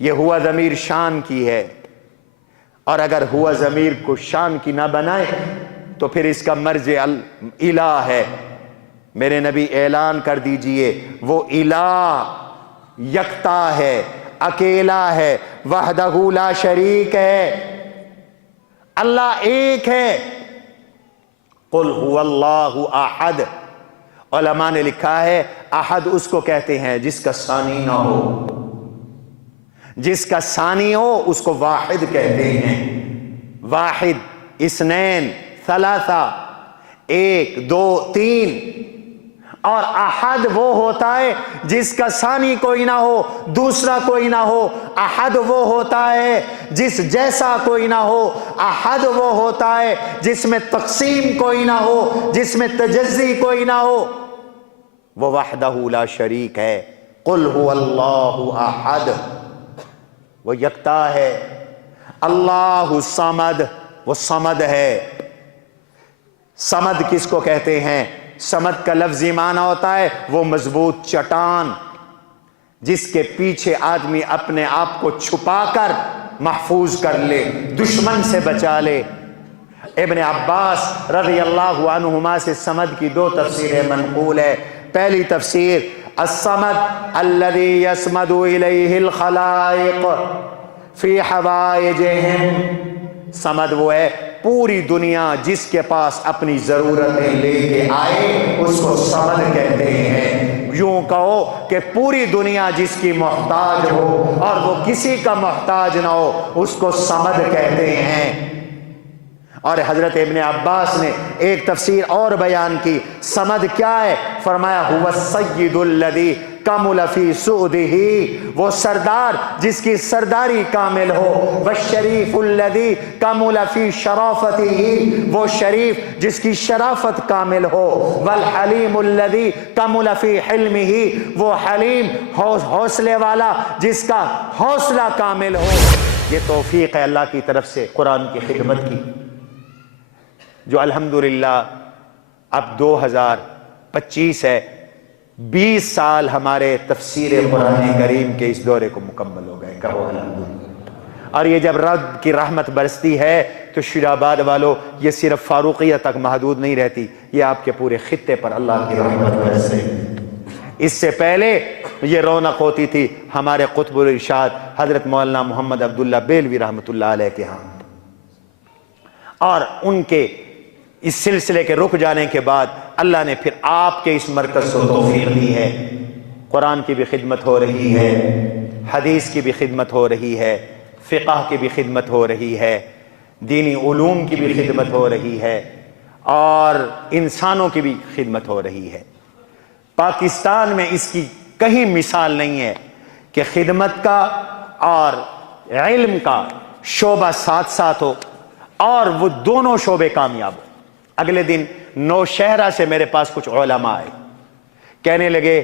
یہ ہوا ضمیر شان کی ہے، اور اگر ہوا ضمیر کو شان کی نہ بنائے تو پھر اس کا مرجع الہ ہے۔ میرے نبی اعلان کر دیجئے وہ الہ یکتا ہے، اکیلا ہے، وحدہ لا شریک ہے، اللہ ایک ہے۔ قل هو اللہ احد، علماء نے لکھا ہے احد اس کو کہتے ہیں جس کا ثانی نہ ہو، جس کا ثانی ہو اس کو واحد کہتے ہیں۔ واحد، اثنین، ثلاثہ، ایک، دو، تین۔ اور احد وہ ہوتا ہے جس کا ثانی کوئی نہ ہو، دوسرا کوئی نہ ہو۔ احد وہ ہوتا ہے جس جیسا کوئی نہ ہو۔ احد وہ ہوتا ہے جس میں تقسیم کوئی نہ ہو، جس میں تجزی کوئی نہ ہو۔ وہ وحدہ لا شریک ہے۔ قل هو اللہ احد، وہ یکتا ہے۔ اللہ صمد، وہ صمد ہے۔ صمد کس کو کہتے ہیں؟ صمد کا لفظی معنی ہوتا ہے وہ مضبوط چٹان جس کے پیچھے آدمی اپنے آپ کو چھپا کر محفوظ کر لے، دشمن سے بچا لے۔ ابن عباس رضی اللہ عنہما سے صمد کی دو تفسیریں منقول ہے۔ پہلی تفسیر، الصمد الذي يصمد إليه الخلائق في حوائجهم، صمد وہ ہے پوری دنیا جس کے پاس اپنی ضرورتیں لے کے آئے اس کو صمد کہتے ہیں۔ یوں کہو کہ پوری دنیا جس کی محتاج ہو اور وہ کسی کا محتاج نہ ہو اس کو صمد کہتے ہیں۔ اور حضرت ابن عباس نے ایک تفسیر اور بیان کی، صمد کیا ہے؟ فرمایا هو السید الذی کمل فی سعدہ، وہ سردار جس کی سرداری کامل ہو، والشریف الذی کمل فی شرافتہ، وہ شریف جس کی شرافت کامل ہو، والحلیم الذی کمل فی حلمہ، وہ حلیم حوصلے والا جس کا حوصلہ کامل ہو۔ یہ توفیق ہے اللہ کی طرف سے قرآن کی خدمت کی، جو الحمدللہ اب 2025 ہے، 20 سال ہمارے تفسیر قرآن کریم کے اس دورے کو مکمل ہو گئے، کہو الحمدللہ۔ اور یہ جب رب کی رحمت برستی ہے تو شیر آباد والو یہ صرف فاروقیہ تک محدود نہیں رہتی، یہ آپ کے پورے خطے پر اللہ کی رحمت برس رہی۔ اس سے پہلے یہ رونق ہوتی تھی ہمارے قطب الارشاد حضرت مولانا محمد عبداللہ بیلوی رحمۃ اللہ علیہ کے ہاں، اور ان کے اس سلسلے کے رک جانے کے بعد اللہ نے پھر آپ کے اس مرکز کو توفیق دی ہے۔ قرآن کی بھی خدمت ہو رہی ہے، حدیث کی بھی خدمت ہو رہی ہے، فقہ کی بھی خدمت ہو رہی ہے، دینی علوم کی بھی خدمت ہو رہی ہے، اور انسانوں کی بھی خدمت ہو رہی ہے۔ پاکستان میں اس کی کہیں مثال نہیں ہے کہ خدمت کا اور علم کا شعبہ ساتھ ساتھ ہو اور وہ دونوں شعبے کامیاب ہو۔ اگلے دن نوشہرہ سے میرے پاس کچھ علماء آئے، کہنے لگے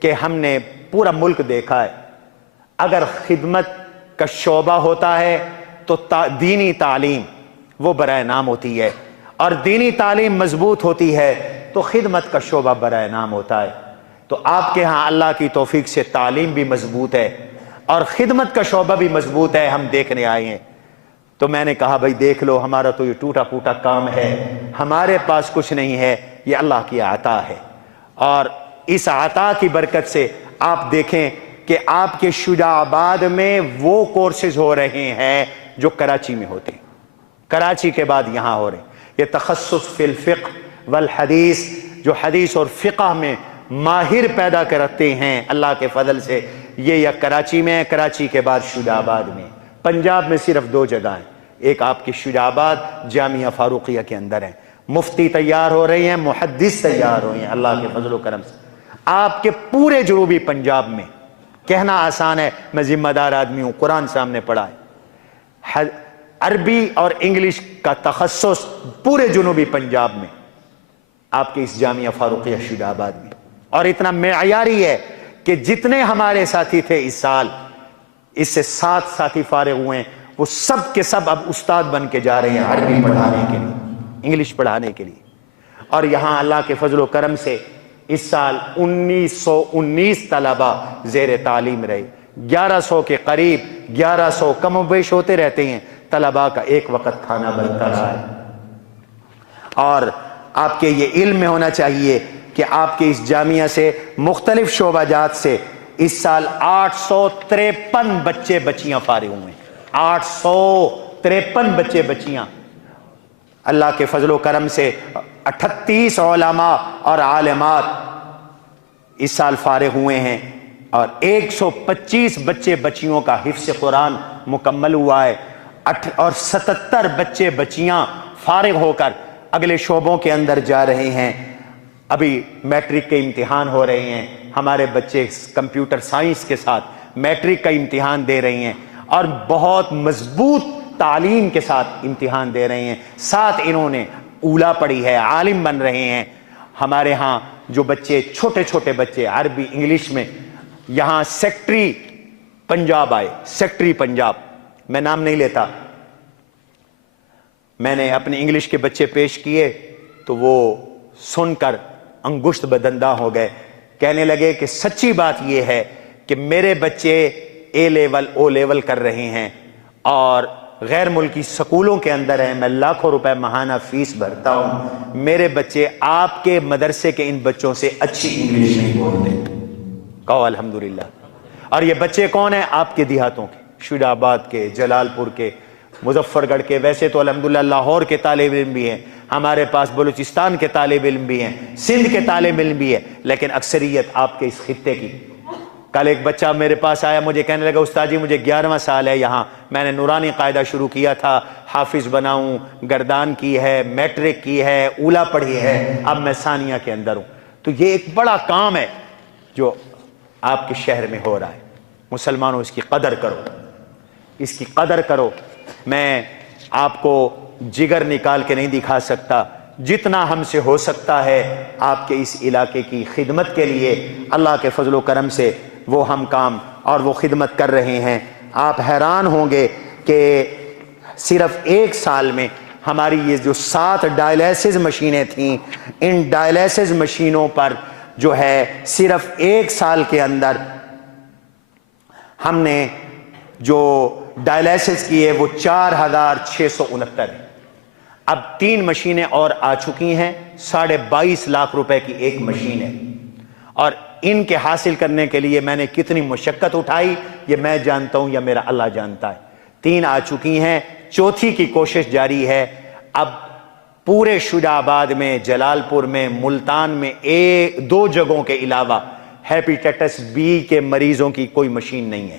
کہ ہم نے پورا ملک دیکھا ہے، اگر خدمت کا شعبہ ہوتا ہے تو دینی تعلیم وہ برائے نام ہوتی ہے، اور دینی تعلیم مضبوط ہوتی ہے تو خدمت کا شعبہ برائے نام ہوتا ہے۔ تو آپ کے ہاں اللہ کی توفیق سے تعلیم بھی مضبوط ہے اور خدمت کا شعبہ بھی مضبوط ہے، ہم دیکھنے آئے ہیں۔ تو میں نے کہا بھائی دیکھ لو، ہمارا تو یہ ٹوٹا پھوٹا کام ہے، ہمارے پاس کچھ نہیں ہے، یہ اللہ کی عطا ہے، اور اس عطا کی برکت سے آپ دیکھیں کہ آپ کے شجاع آباد میں وہ کورسز ہو رہے ہیں جو کراچی میں ہوتے ہیں، کراچی کے بعد یہاں ہو رہے ہیں۔ یہ تخصص فی الفقہ والحدیث، جو حدیث اور فقہ میں ماہر پیدا کرتے ہیں اللہ کے فضل سے، یہ یا کراچی میں ہے، کراچی کے بعد شجاع آباد میں، پنجاب میں صرف 2 جگہ ہیں، ایک آپ کی شجاع آباد جامعہ فاروقیہ کے اندر ہے۔ مفتی تیار ہو رہے ہیں، محدث تیار ہو رہے ہیں اللہ کے فضل و کرم سے۔ آپ کے پورے جنوبی پنجاب میں، کہنا آسان ہے، میں ذمہ دار آدمی ہوں، قرآن سامنے پڑھا ہے، عربی اور انگلش کا تخصص پورے جنوبی پنجاب میں آپ کے اس جامعہ فاروقیہ شجاع آباد میں، اور اتنا معیاری ہے کہ جتنے ہمارے ساتھی تھے اس سال، اس سے 7 ساتھی فارغ ہوئے ہیں، وہ سب کے سب اب استاد بن کے جا رہے ہیں عربی پڑھانے کے لیے، انگلش پڑھانے کے لیے۔ اور یہاں اللہ کے فضل و کرم سے اس سال 1919 طلبہ زیر تعلیم رہے، 1100 کے قریب، 1100 کم و بیش ہوتے رہتے ہیں طلبہ کا ایک وقت کھانا بنتا رہا ہے۔ اور آپ کے یہ علم میں ہونا چاہیے کہ آپ کے اس جامعہ سے مختلف شعبہ جات سے اس سال 853 بچے بچیاں فارغ ہوئے ہیں، 853 بچے بچیاں، اللہ کے فضل و کرم سے 38 علماء اور عالمات اس سال فارغ ہوئے ہیں، اور 125 بچے بچیوں کا حفظ قرآن مکمل ہوا ہے، اور 77 بچے بچیاں فارغ ہو کر اگلے شعبوں کے اندر جا رہے ہیں۔ ابھی میٹرک کے امتحان ہو رہے ہیں، ہمارے بچے کمپیوٹر سائنس کے ساتھ میٹرک کا امتحان دے رہے ہیں، اور بہت مضبوط تعلیم کے ساتھ امتحان دے رہے ہیں، ساتھ انہوں نے اولیٰ پڑھی ہے، عالم بن رہے ہیں۔ ہمارے ہاں جو بچے چھوٹے چھوٹے بچے عربی انگلش میں، یہاں سیکٹری پنجاب آئے، سیکٹری پنجاب، میں نام نہیں لیتا، میں نے اپنے انگلش کے بچے پیش کیے تو وہ سن کر انگشت بدندہ ہو گئے، کہنے لگے کہ سچی بات یہ ہے کہ میرے بچے اے لیول او لیول کر رہے ہیں اور غیر ملکی سکولوں کے اندر ہیں، میں لاکھوں روپے ماہانہ فیس بھرتا ہوں، میرے بچے آپ کے مدرسے کے ان بچوں سے اچھی انگلش نہیں بولتے۔ کہو الحمدللہ۔ اور یہ بچے کون ہیں؟ آپ کے دیہاتوں کے، شجاع آباد کے، جلال پور کے، مظفر گڑھ کے، ویسے تو الحمدللہ لاہور کے طالب علم بھی ہیں ہمارے پاس، بلوچستان کے طالب علم بھی ہیں، سندھ کے طالب علم بھی ہیں، لیکن اکثریت آپ کے اس خطے کی۔ کل ایک بچہ میرے پاس آیا، مجھے کہنے لگا استاد جی مجھے 11واں سال ہے یہاں، میں نے نورانی قاعدہ شروع کیا تھا، حافظ بناؤں، گردان کی ہے، میٹرک کی ہے، اولیٰ پڑھی ہے، اب میں ثانیہ کے اندر ہوں۔ تو یہ ایک بڑا کام ہے جو آپ کے شہر میں ہو رہا ہے، مسلمانوں اس کی قدر کرو، اس کی قدر کرو۔ میں آپ کو جگر نکال کے نہیں دکھا سکتا، جتنا ہم سے ہو سکتا ہے آپ کے اس علاقے کی خدمت کے لیے اللہ کے فضل و کرم سے وہ ہم کام اور وہ خدمت کر رہے ہیں۔ آپ حیران ہوں گے کہ صرف 1 سال میں ہماری یہ جو 7 ڈائلیسس مشینیں تھیں، ان ڈائلیسس مشینوں پر جو ہے صرف 1 سال کے اندر ہم نے جو ڈائلیسس کی ہے وہ 4669 ہے۔ اب 3 مشینیں اور آ چکی ہیں، 22.5 لاکھ روپے کی ایک مشین ہے، اور ان کے حاصل کرنے کے لیے میں نے کتنی مشقت اٹھائی یہ میں جانتا ہوں یا میرا اللہ جانتا ہے۔ 3 آ چکی ہیں، 4تھی کی کوشش جاری ہے۔ اب پورے شجاع آباد میں، جلال پور میں، ملتان میں 2 جگہوں کے علاوہ ہیپیٹیٹس بی کے مریضوں کی کوئی مشین نہیں ہے،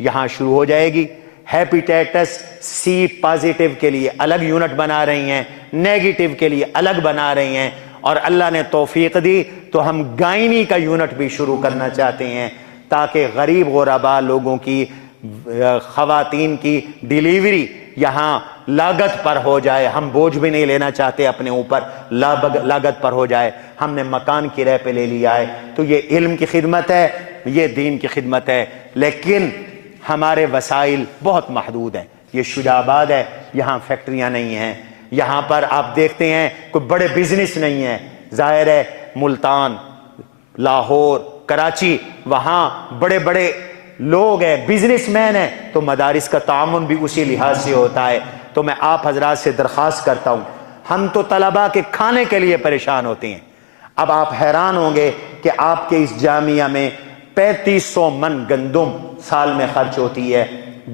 یہاں شروع ہو جائے گی۔ ہیپیٹیٹس سی پازیٹیو کے لیے الگ یونٹ بنا رہی ہیں، نیگیٹو کے لیے الگ بنا رہی ہیں، اور اللہ نے توفیق دی تو ہم گائنی کا یونٹ بھی شروع کرنا چاہتے ہیں تاکہ غریب غربا لوگوں کی، خواتین کی ڈیلیوری یہاں لاگت پر ہو جائے، ہم بوجھ بھی نہیں لینا چاہتے اپنے اوپر، لاگت پر ہو جائے۔ ہم نے مکان کرائے پہ لے لیا ہے، تو یہ علم کی خدمت ہے، یہ دین کی خدمت ہے، لیکن ہمارے وسائل بہت محدود ہیں۔ یہ شجاع آباد ہے، یہاں فیکٹریاں نہیں ہیں، یہاں پر آپ دیکھتے ہیں کوئی بڑے بزنس نہیں ہیں۔ ظاہر ہے ملتان، لاہور، کراچی، وہاں بڑے بڑے لوگ ہیں، بزنس مین ہیں، تو مدارس کا تعاون بھی اسی لحاظ سے ہوتا ہے۔ تو میں آپ حضرات سے درخواست کرتا ہوں، ہم تو طلباء کے کھانے کے لیے پریشان ہوتے ہیں۔ اب آپ حیران ہوں گے کہ آپ کے اس جامعہ میں 3500 من گندم سال میں خرچ ہوتی ہے،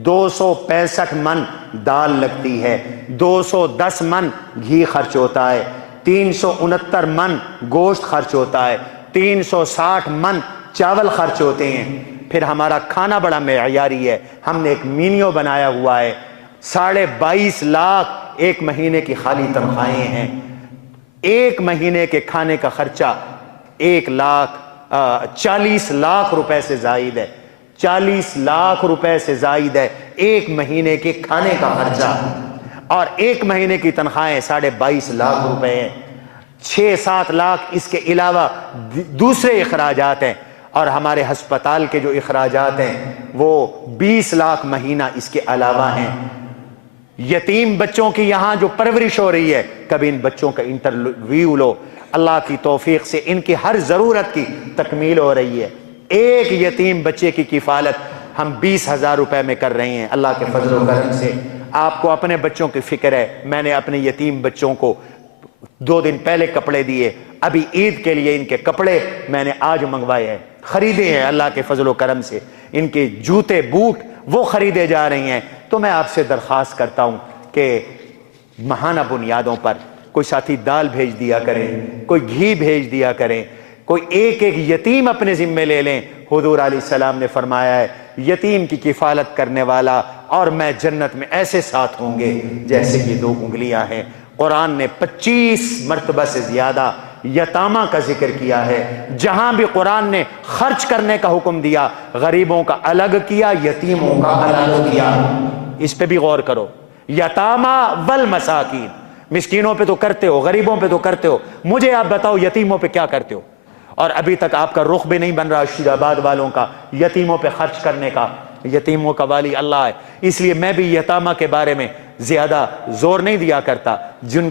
265 من دال لگتی ہے، 210 من گھی خرچ ہوتا ہے، 369 من گوشت خرچ ہوتا ہے، 360 من چاول خرچ ہوتے ہیں، پھر ہمارا کھانا بڑا معیاری ہے، ہم نے ایک مینیو بنایا ہوا ہے، 22.5 لاکھ ایک مہینے کی خالی تنخواہیں ہیں، ایک مہینے کے کھانے کا خرچہ 40 لاکھ روپے سے زائد ہے، 40 لاکھ روپے سے زائد ہے ایک مہینے کے کھانے کا خرچہ، اور ایک مہینے کی تنخواہیں 22.5 لاکھ روپے ہیں، 6-7 لاکھ اس کے علاوہ دوسرے اخراجات ہیں، اور ہمارے ہسپتال کے جو اخراجات ہیں وہ 20 لاکھ مہینہ اس کے علاوہ ہیں۔ یتیم بچوں کی یہاں جو پرورش ہو رہی ہے، کبھی ان بچوں کا انٹرویو لو، اللہ کی توفیق سے ان کی ہر ضرورت کی تکمیل ہو رہی ہے۔ ایک یتیم بچے کی کفالت ہم 20,000 روپے میں کر رہے ہیں اللہ کے فضل و کرم سے۔ آپ کو اپنے بچوں کی فکر ہے، میں نے اپنے یتیم بچوں کو 2 دن پہلے کپڑے دیے، ابھی عید کے لیے ان کے کپڑے میں نے آج منگوائے ہیں، خریدے ہیں اللہ کے فضل و کرم سے، ان کے جوتے بوٹ وہ خریدے جا رہی ہیں۔ تو میں آپ سے درخواست کرتا ہوں کہ ماہانہ بنیادوں پر کوئی ساتھی دال بھیج دیا کریں، کوئی گھی بھیج دیا کریں، کوئی ایک یتیم اپنے ذمے لے لیں۔ حضور علیہ السلام نے فرمایا ہے یتیم کی کفالت کرنے والا اور میں جنت میں ایسے ساتھ ہوں گے جیسے یہ 2 انگلیاں ہیں۔ قرآن نے 25 مرتبہ سے زیادہ یتامہ کا ذکر کیا ہے، جہاں بھی قرآن نے خرچ کرنے کا حکم دیا غریبوں کا الگ کیا، یتیموں کا الگ کیا۔ اس پہ بھی غور کرو، یتامہ والمساکین، مسکینوں پہ تو کرتے ہو، غریبوں پہ تو کرتے ہو، مجھے آپ بتاؤ یتیموں پہ کیا کرتے ہو؟ اور ابھی تک آپ کا رخ بھی نہیں بن رہا شیر آباد والوں کا یتیموں پہ خرچ کرنے کا۔ یتیموں کا والی اللہ ہے، اس لیے میں بھی یتامہ کے بارے میں زیادہ زور نہیں دیا کرتا۔ جن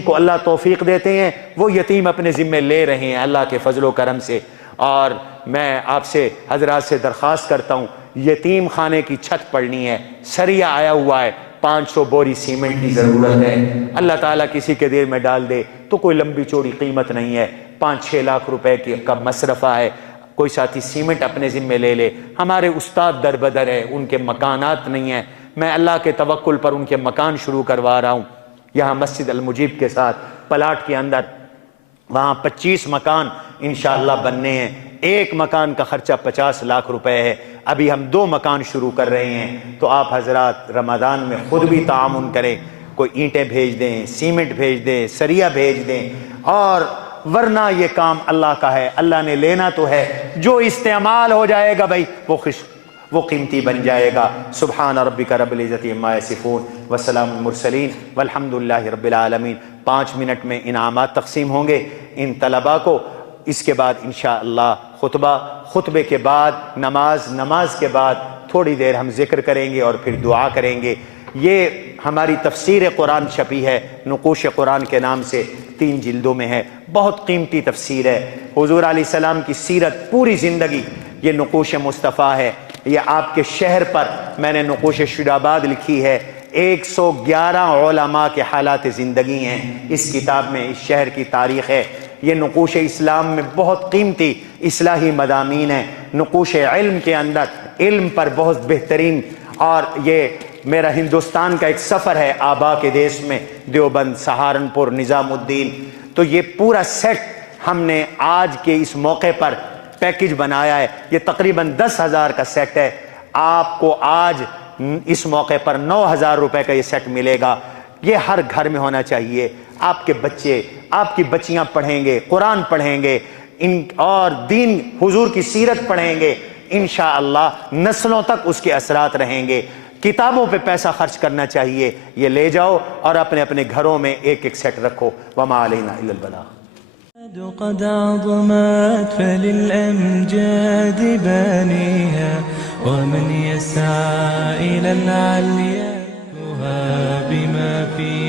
کو اللہ توفیق دیتے ہیں وہ یتیم اپنے ذمے لے رہے ہیں اللہ کے فضل و کرم سے۔ اور میں آپ سے حضرات سے درخواست کرتا ہوں، یتیم خانے کی چھت پڑنی ہے، سریا آیا ہوا ہے، 500 بوری سیمنٹ کی ضرورت ہے، اللہ تعالیٰ کسی کے دیر میں ڈال دے تو کوئی لمبی چوڑی قیمت نہیں ہے، 5-6 لاکھ روپے کا مصرفہ ہے، کوئی ساتھی سیمنٹ اپنے ذمے لے لے۔ ہمارے استاد در بدر ہے، ان کے مکانات نہیں ہیں، میں اللہ کے توکل پر ان کے مکان شروع کروا رہا ہوں، یہاں مسجد المجیب کے ساتھ پلاٹ کے اندر، وہاں 25 مکان انشاءاللہ بننے ہیں، ایک مکان کا خرچہ 50 لاکھ روپے ہے، ابھی ہم 2 مکان شروع کر رہے ہیں۔ تو آپ حضرات رمضان میں خود بھی تعاون کریں، کوئی اینٹیں بھیج دیں، سیمنٹ بھیج دیں، سریا بھیج دیں، اور ورنہ یہ کام اللہ کا ہے، اللہ نے لینا تو ہے، جو استعمال ہو جائے گا بھائی وہ قیمتی بن جائے گا۔ سبحان ربک رب العزت عما یصفون وسلام المرسلین والحمد للہ رب العالمین۔ 5 منٹ میں انعامات تقسیم ہوں گے ان طلباء کو، اس کے بعد انشاءاللہ خطبے کے بعد نماز کے بعد تھوڑی دیر ہم ذکر کریں گے اور پھر دعا کریں گے۔ یہ ہماری تفسیر قرآن چھپی ہے نقوش قرآن کے نام سے، 3 جلدوں میں ہے، بہت قیمتی تفسیر ہے۔ حضور علیہ السلام کی سیرت پوری زندگی یہ نقوش مصطفیٰ ہے۔ یہ آپ کے شہر پر میں نے نقوش شیر آباد لکھی ہے، 111 علماء کے حالات زندگی ہیں اس کتاب میں، اس شہر کی تاریخ ہے۔ یہ نقوش اسلام میں بہت قیمتی اصلاحی مضامین ہیں، نقوش علم کے اندر علم پر بہت بہترین، اور یہ میرا ہندوستان کا ایک سفر ہے آبا کے دیس میں، دیوبند، سہارنپور، نظام الدین، تو یہ پورا سیٹ ہم نے آج کے اس موقع پر پیکج بنایا ہے۔ یہ تقریباً 10,000 کا سیٹ ہے، آپ کو آج اس موقع پر 9,000 روپے کا یہ سیٹ ملے گا۔ یہ ہر گھر میں ہونا چاہیے، آپ کے بچے، آپ کی بچیاں پڑھیں گے، قرآن پڑھیں گے، اور دین حضور کی سیرت پڑھیں گے، انشاءاللہ نسلوں تک اس کے اثرات رہیں گے۔ کتابوں پہ پیسہ خرچ کرنا چاہیے، یہ لے جاؤ اور اپنے اپنے گھروں میں ایک سیٹ رکھو۔ وما علینا الا البلاغ۔ قد عظمت فللأمجاد بانيها ومن يسعى إلى العليا بما فيها